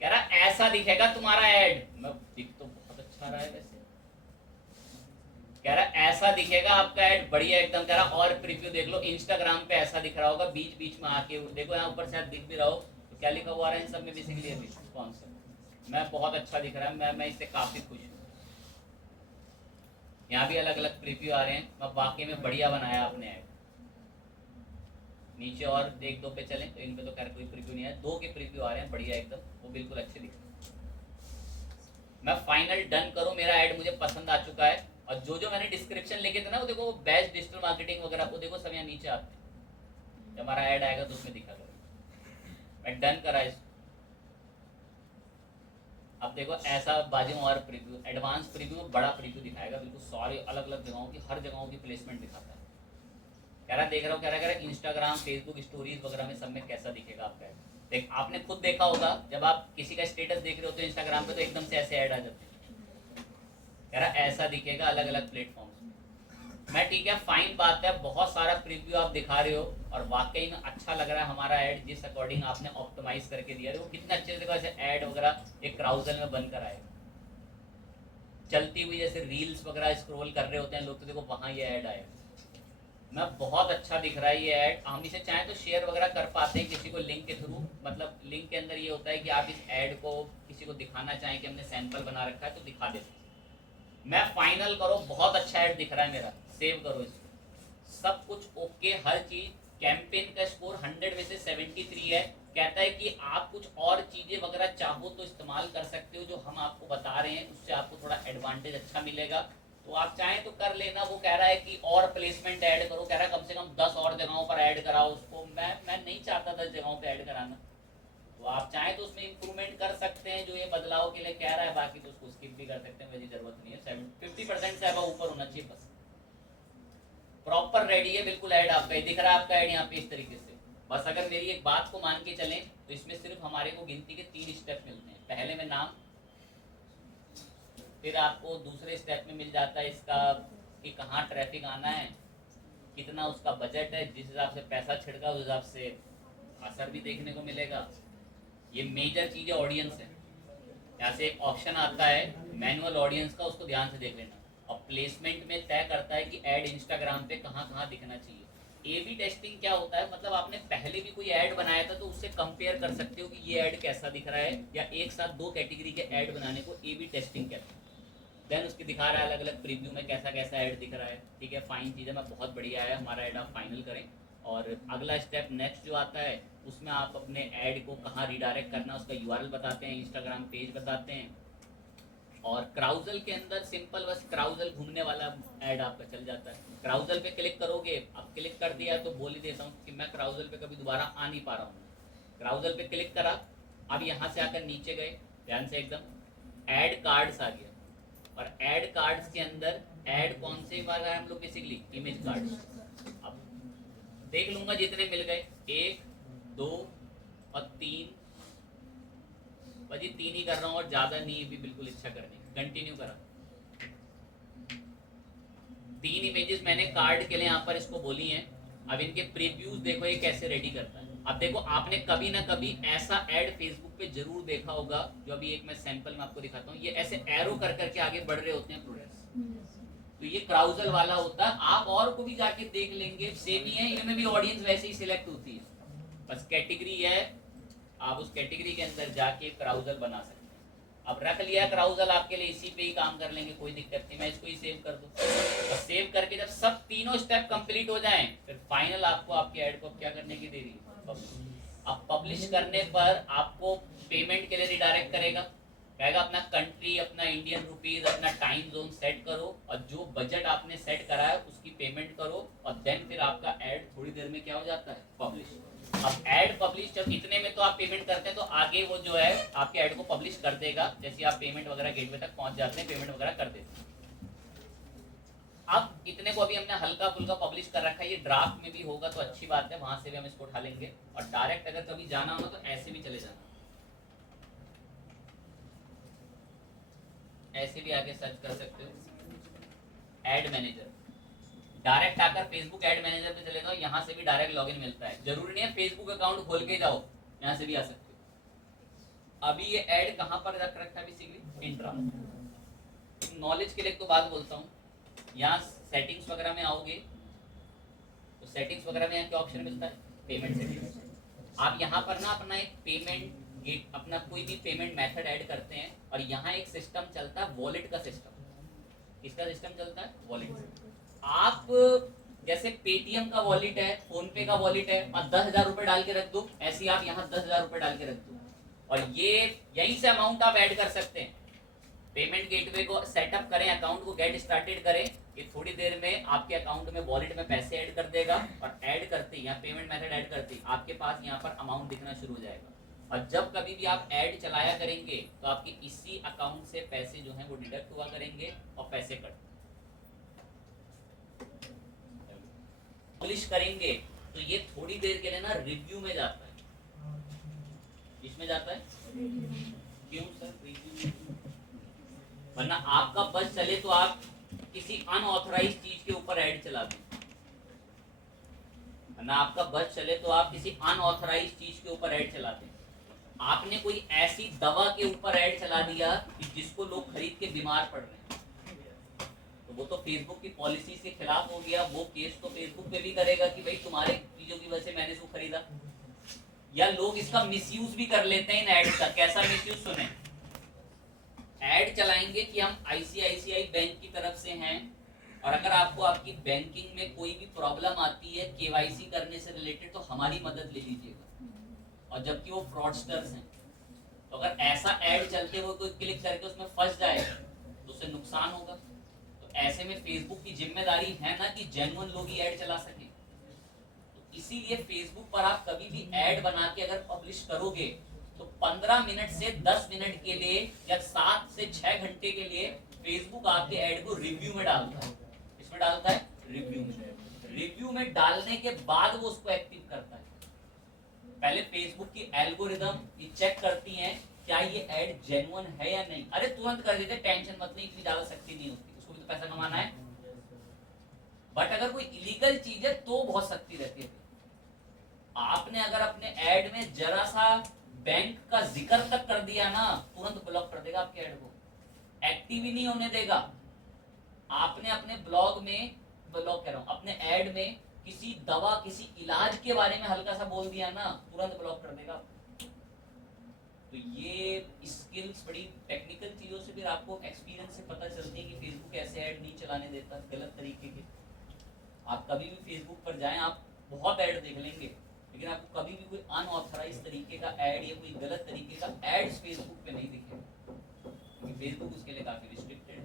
कह रहा ऐसा दिखेगा तुम्हारा ऐड। मैं दिख तो बहुत अच्छा रहा है वैसे। कह रहा ऐसा दिखेगा आपका ऐड, बढ़िया एकदम। कह रहा और प्रीव्यू देख लो, इंस्टाग्राम पे ऐसा दिख रहा होगा, बीच बीच में आके देखो यहाँ ऊपर शायद दिख भी रहा हो। तो क्या लिखा हुआ है इन सब में बेसिकली अभी स्पॉन्सर। मैं बहुत अच्छा दिख रहा है, मैं इससे काफी खुश हूँ। यहाँ भी अलग अलग प्रीव्यू आ रहे हैं, मैं वाकई में बढ़िया बनाया आपने ऐड। नीचे और एक दो पे चलें तो इनपे तो खैर कोई प्रीव्यू नहीं है, दो के प्रीव्यू आ रहे हैं बढ़िया एकदम, वो बिल्कुल अच्छे दिख रहे हैं। मैं फाइनल डन करूं, मेरा ऐड मुझे पसंद आ चुका है। और जो मैंने डिस्क्रिप्शन लिखे थे ना, वो देखो बेस्ट डिजिटल मार्केटिंग वगैरह, वो देखो सब यहाँ नीचे आते हैं। जब हमारा ऐड आएगा तो उसमें दिखा करो। मैं डन करा इसको। अब देखो ऐसा बाजू में और प्रीव्यू, एडवांस प्रीव्यू में बड़ा प्रीव्यू दिखाएगा, बिल्कुल सारे अलग अलग जगहों की, हर जगहों की प्लेसमेंट दिखाता है। कह रहा देख रहा हूँ, कह रहा इंस्टाग्राम फेसबुक स्टोरीज वगैरह में सब में कैसा दिखेगा आपका ऐड। देख आपने खुद देखा होगा, जब आप किसी का स्टेटस देख रहे हो तो इंस्टाग्राम पे तो एकदम से ऐसे ऐड आ जाते हैं। कह रहा ऐसा दिखेगा अलग अलग प्लेटफॉर्म। मैं ठीक है, फाइन बात है, बहुत सारा प्रीव्यू आप दिखा रहे हो और वाकई में अच्छा लग रहा है हमारा ऐड, जिस अकॉर्डिंग आपने ऑप्टिमाइज करके दिया है। वो कितने अच्छे से ऐसे ऐड वगैरह एक क्राउजल में बनकर आएगा, चलती हुई जैसे रील्स वगैरह स्क्रॉल कर रहे होते हैं लोग, तो देखो वहाँ ये ऐड आएगा। मैं बहुत अच्छा दिख रहा है ये ऐड। हम इसे चाहें तो शेयर वगैरह कर पाते हैं किसी को लिंक के थ्रू। मतलब लिंक के अंदर ये होता है कि आप इस ऐड को किसी को दिखाना चाहें कि हमने सैंपल बना रखा है तो दिखा देते हैं। मैं फाइनल करो, बहुत अच्छा ऐड दिख रहा है मेरा, सेव करो इसको। सब कुछ ओके, हर चीज। कैंपेन का स्कोर 100 में से 73 है। कहता है कि आप कुछ और चीजें वगैरह चाहो तो इस्तेमाल कर सकते हो, जो हम आपको बता रहे हैं उससे आपको थोड़ा एडवांटेज अच्छा मिलेगा, तो आप चाहें तो कर लेना। वो कह रहा है कि और प्लेसमेंट ऐड करो, कह रहा है कम से कम 10 और जगहों पर ऐड कराओ उसको। मैं नहीं चाहता 10 जगहों पर ऐड कराना, तो आप चाहें तो उसमें इंप्रूवमेंट कर सकते हैं जो ये बदलाव के लिए कह रहा है। बाकी तो उसको स्किप भी कर सकते हैं, मेरी जरूरत नहीं है। 50% से अब ऊपर होना चाहिए बस। प्रॉपर रेडी है बिल्कुल ऐड आपका, ये दिख रहा है आपका ऐड यहाँ पे इस तरीके से। बस अगर मेरी एक बात को मान के चलें तो इसमें सिर्फ हमारे को गिनती के 3 स्टेप मिलते हैं। पहले में नाम, फिर आपको दूसरे स्टेप में मिल जाता है इसका कि कहाँ ट्रैफिक आना है, कितना उसका बजट है, जिस हिसाब से पैसा छिड़का उस हिसाब से असर भी देखने को मिलेगा। ये मेजर चीज़ है, ऑडियंस है। यहाँ से एक ऑप्शन आता है मैनुअल ऑडियंस का, उसको ध्यान से देख लेना। और प्लेसमेंट में तय करता है कि ऐड इंस्टाग्राम पे कहाँ कहाँ दिखना चाहिए। A/B टेस्टिंग क्या होता है, मतलब आपने पहले भी कोई ऐड बनाया था तो उससे कंपेयर कर सकते हो कि ये ऐड कैसा दिख रहा है, या एक साथ 2 कैटेगरी के ऐड बनाने को A/B टेस्टिंग कहते हैं। देन उसकी दिखा रहा है अलग अलग प्रीव्यू में कैसा कैसा ऐड दिख रहा है। ठीक है, फाइन चीज़ है, मैं बहुत बढ़िया है हमारा ऐड, आप फाइनल करें। और अगला स्टेप नेक्स्ट जो आता है उसमें आप अपने ऐड को कहाँ रिडायरेक्ट करना उसका URL बताते हैं, इंस्टाग्राम पेज बताते हैं। और क्राउजल के अंदर सिंपल बस क्राउजल घूमने वाला ऐड आपका चल जाता है। क्राउजल पे क्लिक करोगे, अब क्लिक कर दिया तो बोल ही देता हूँ कि मैं क्राउजल पे कभी दोबारा आ नहीं पा रहा हूँ। क्राउजल पे क्लिक करा, अब यहाँ से आकर नीचे गए, ध्यान से एकदम ऐड कार्ड्स आ गया। और ऐड कार्ड्स के अंदर ऐड कौन से बार है हम लोग, बेसिकली इमेज कार्ड्स। अब देख लूंगा जितने मिल गए, 1 2 और 3, बस 3 ही कर रहा हूँ और ज्यादा नहीं भी बिल्कुल इच्छा करनी। कंटिन्यू करा, 3 इमेजेस मैंने कार्ड के लिए यहाँ पर इसको बोली हैं। अब इनके प्रीव्यूज देखो ये कैसे रेडी करता है। अब देखो आपने कभी ना कभी ऐसा ऐड फेसबुक पे जरूर देखा होगा, जो अभी एक मैं सैंपल में आपको दिखाता हूँ। ये ऐसे एरो कर करके आगे बढ़ रहे होते हैं प्रोडक्ट्स, तो ये क्राउजल वाला होता है। आप और को भी जाके देख लेंगे, सेम ही है, इनमें भी ऑडियंस वैसे ही सिलेक्ट होती है। बस कैटेगरी है, आप उस कैटेगरी के अंदर जाके क्राउजल बना सकते हैं। अब रख लिया क्राउजल आपके लिए, इसी पे ही काम कर लेंगे, कोई दिक्कत नहीं। मैं इसको ही सेव कर दूं, और सेव करके जब सब तीनों स्टेप कंप्लीट हो जाएं, फिर फाइनल आपको आपके ऐड को क्या करने की देरी है, अब पब्लिश करने पर आपको पेमेंट के लिए रिडायरेक्ट करेगा। कहेगा अपना कंट्री, अपना इंडियन रुपीज, अपना टाइम जोन सेट करो, और जो बजट आपने सेट करा है उसकी पेमेंट करो, और देन फिर आपका ऐड थोड़ी देर में क्या हो जाता है, पब्लिश। अब ऐड पब्लिश जब इतने में तो आप पेमेंट करते हैं, तो आगे वो जो है आपके ऐड को पब्लिश कर देगा। जैसे आप पेमेंट वगैरह गेटवे तक पहुंच जाते हैं, पेमेंट वगैरह कर देते हैं। अब इतने को अभी हमने हल्का फुल्का पब्लिश कर रखा है, ये ड्राफ्ट में भी होगा तो अच्छी बात है, वहां से भी हम इसको उठा लेंगे। और डायरेक्ट अगर कभी जाना हो तो ऐसे भी चले जाना, ऐसे भी आगे सर्च कर सकते हो ऐड मैनेजर। डायरेक्ट आकर फेसबुक ऐड मैनेजर पे चले जाओ, यहाँ से भी डायरेक्ट लॉगिन मिलता है। जरूरी नहीं है फेसबुक अकाउंट खोल के जाओ, यहाँ से भी आ सकते हो। अभी ये ऐड कहाँ पर रख रखा है, बेसिकली इंट्रा। नॉलेज के लिए तो बात बोलता हूँ, यहाँ सेटिंग्स वगैरह में आओगे तो सेटिंग्स वगैरह में यहाँ क्या ऑप्शन मिलता है, पेमेंट सेटिंग्स। आप यहाँ पर ना अपना एक पेमेंट गेट, अपना कोई भी पेमेंट मेथड ऐड करते हैं, और यहाँ एक सिस्टम चलता है वॉलेट का सिस्टम। किसका सिस्टम चलता है, वॉलेट। आप जैसे पेटीएम का वॉलेट है, फोन पे का वॉलेट है, और 10,000 रुपए डाल के रख दो, ऐसे ही आप यहाँ 10,000 रुपए डाल के रख दो, और ये यहीं से अमाउंट आप ऐड कर सकते हैं। पेमेंट गेटवे को सेटअप करें, अकाउंट को गेट स्टार्टेड करें, ये थोड़ी देर में आपके अकाउंट में वॉलेट में पैसे ऐड कर देगा, और ऐड करते ही यहाँ पेमेंट मेथड ऐड करते ही आपके पास यहाँ पर अमाउंट दिखना शुरू हो जाएगा। और जब कभी भी आप ऐड चलाया करेंगे तो आपके इसी अकाउंट से पैसे जो हैं वो डिडक्ट हुआ करेंगे और पैसे कट। पब्लिश करेंगे तो ये थोड़ी देर के लिए ना रिव्यू में जाता है। इसमें जाता है क्यों सर? रिव्यू में, वरना आपका बस चले तो आप किसी अनऑथराइज्ड चीज के ऊपर ऐड चला दें, वरना आपका बस चले तो आप किसी अनऑथराइज्ड चीज के ऊपर ऐड चला दें। आपने कोई ऐसी दवा के ऊपर ऐड चला दिया कि जिसको लोग खरीद के बीमार पड़ रहे हैं, तो वो तो फेसबुक की पॉलिसी के खिलाफ हो गया। वो केस तो फेसबुक पे भी करेगा कि भाई तुम्हारे चीजों की वजह से मैंने इसको खरीदा। या लोग इसका मिसयूज भी कर लेते हैं इन ऐड का। कैसा मिसयूज? सुने, ऐड चलाएंगे कि हम आईसीआईसीआई बैंक की तरफ से हैं, और अगर आपको आपकी बैंकिंग में कोई भी प्रॉब्लम आती है केवाईसी करने से रिलेटेड तो हमारी मदद ले लीजिएगा। और जबकि वो फ्रॉडस्टर्स हैं, तो अगर ऐसा ऐड चलते हुए कोई क्लिक करके उसमें फंस जाए तो उससे नुकसान होगा। तो ऐसे में फेसबुक की जिम्मेदारी है ना कि जेन्युइन लोग ही ऐड चला सके। तो इसीलिए फेसबुक पर आप कभी भी ऐड बना के अगर पब्लिश करोगे तो 15 मिनट से 10 मिनट के लिए या 7 से 6 घंटे के लिए फेसबुक आपके ऐड को रिव्यू में डालता है। इसमें डालता है रिव्यू में। रिव्यू में डालने के बाद वो उसको एक्टिव करता है। पहले फेसबुक की एल्गोरिदम ये चेक करती हैं क्या ये ऐड जेन्युइन है या नहीं। अरे तुरंत कर देते, टेंशन मत, नहीं इतनी ज्यादा सख्ती नहीं होती, उसको भी तो पैसा कमाना है। बट अगर कोई इलीगल चीज है तो बहुत सख्ती रहती है। आपने अगर अपने ऐड में जरा सा बैंक का जिक्र तक कर दिया ना, तुरंत ब्लॉक कर देगा आपके ऐड को, एक्टिव ही नहीं होने देगा। आपने अपने ब्लॉग में, ब्लॉग कह रहा हूं, अपने ऐड में किसी दवा किसी इलाज के बारे में हल्का सा बोल दिया ना, तुरंत ब्लॉक कर देगा। तो ये स्किल्स बड़ी टेक्निकल चीजों से फिर आपको एक्सपीरियंस से पता चलती है कि फेसबुक ऐसे ऐड नहीं चलाने देता गलत तरीके के। आप कभी भी फेसबुक पर जाएं, आप बहुत ऐड देख लेंगे, लेकिन आपको कभी भी कोई अनऑथराइज्ड तरीके का ऐड या कोई गलत तरीके का ऐड फेसबुक पे नहीं दिखेगा, क्योंकि फेसबुक उसके लिए काफी रिस्ट्रिक्टेड है।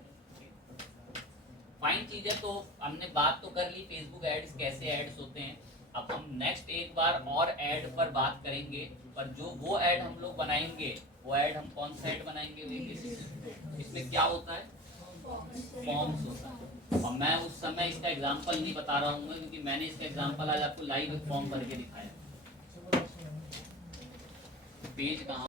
फाइन चीज है। तो हमने बात तो कर ली फेसबुक एड्स कैसे एड्स होते हैं। अब हम नेक्स्ट एक बार और ऐड पर बात करेंगे, पर जो वो ऐड हम लोग बनाएंगे, वो ऐड हम कौन सा ऐड बनाएंगे? इसमें क्या होता है? फॉर्म्स होता है। और मैं उस समय इसका एग्जांपल नहीं बता रहा हूँ क्योंकि मैंने इसका एग्जांपल आज आपको लाइव फॉर्म भर के दिखाया। पेज कहाँ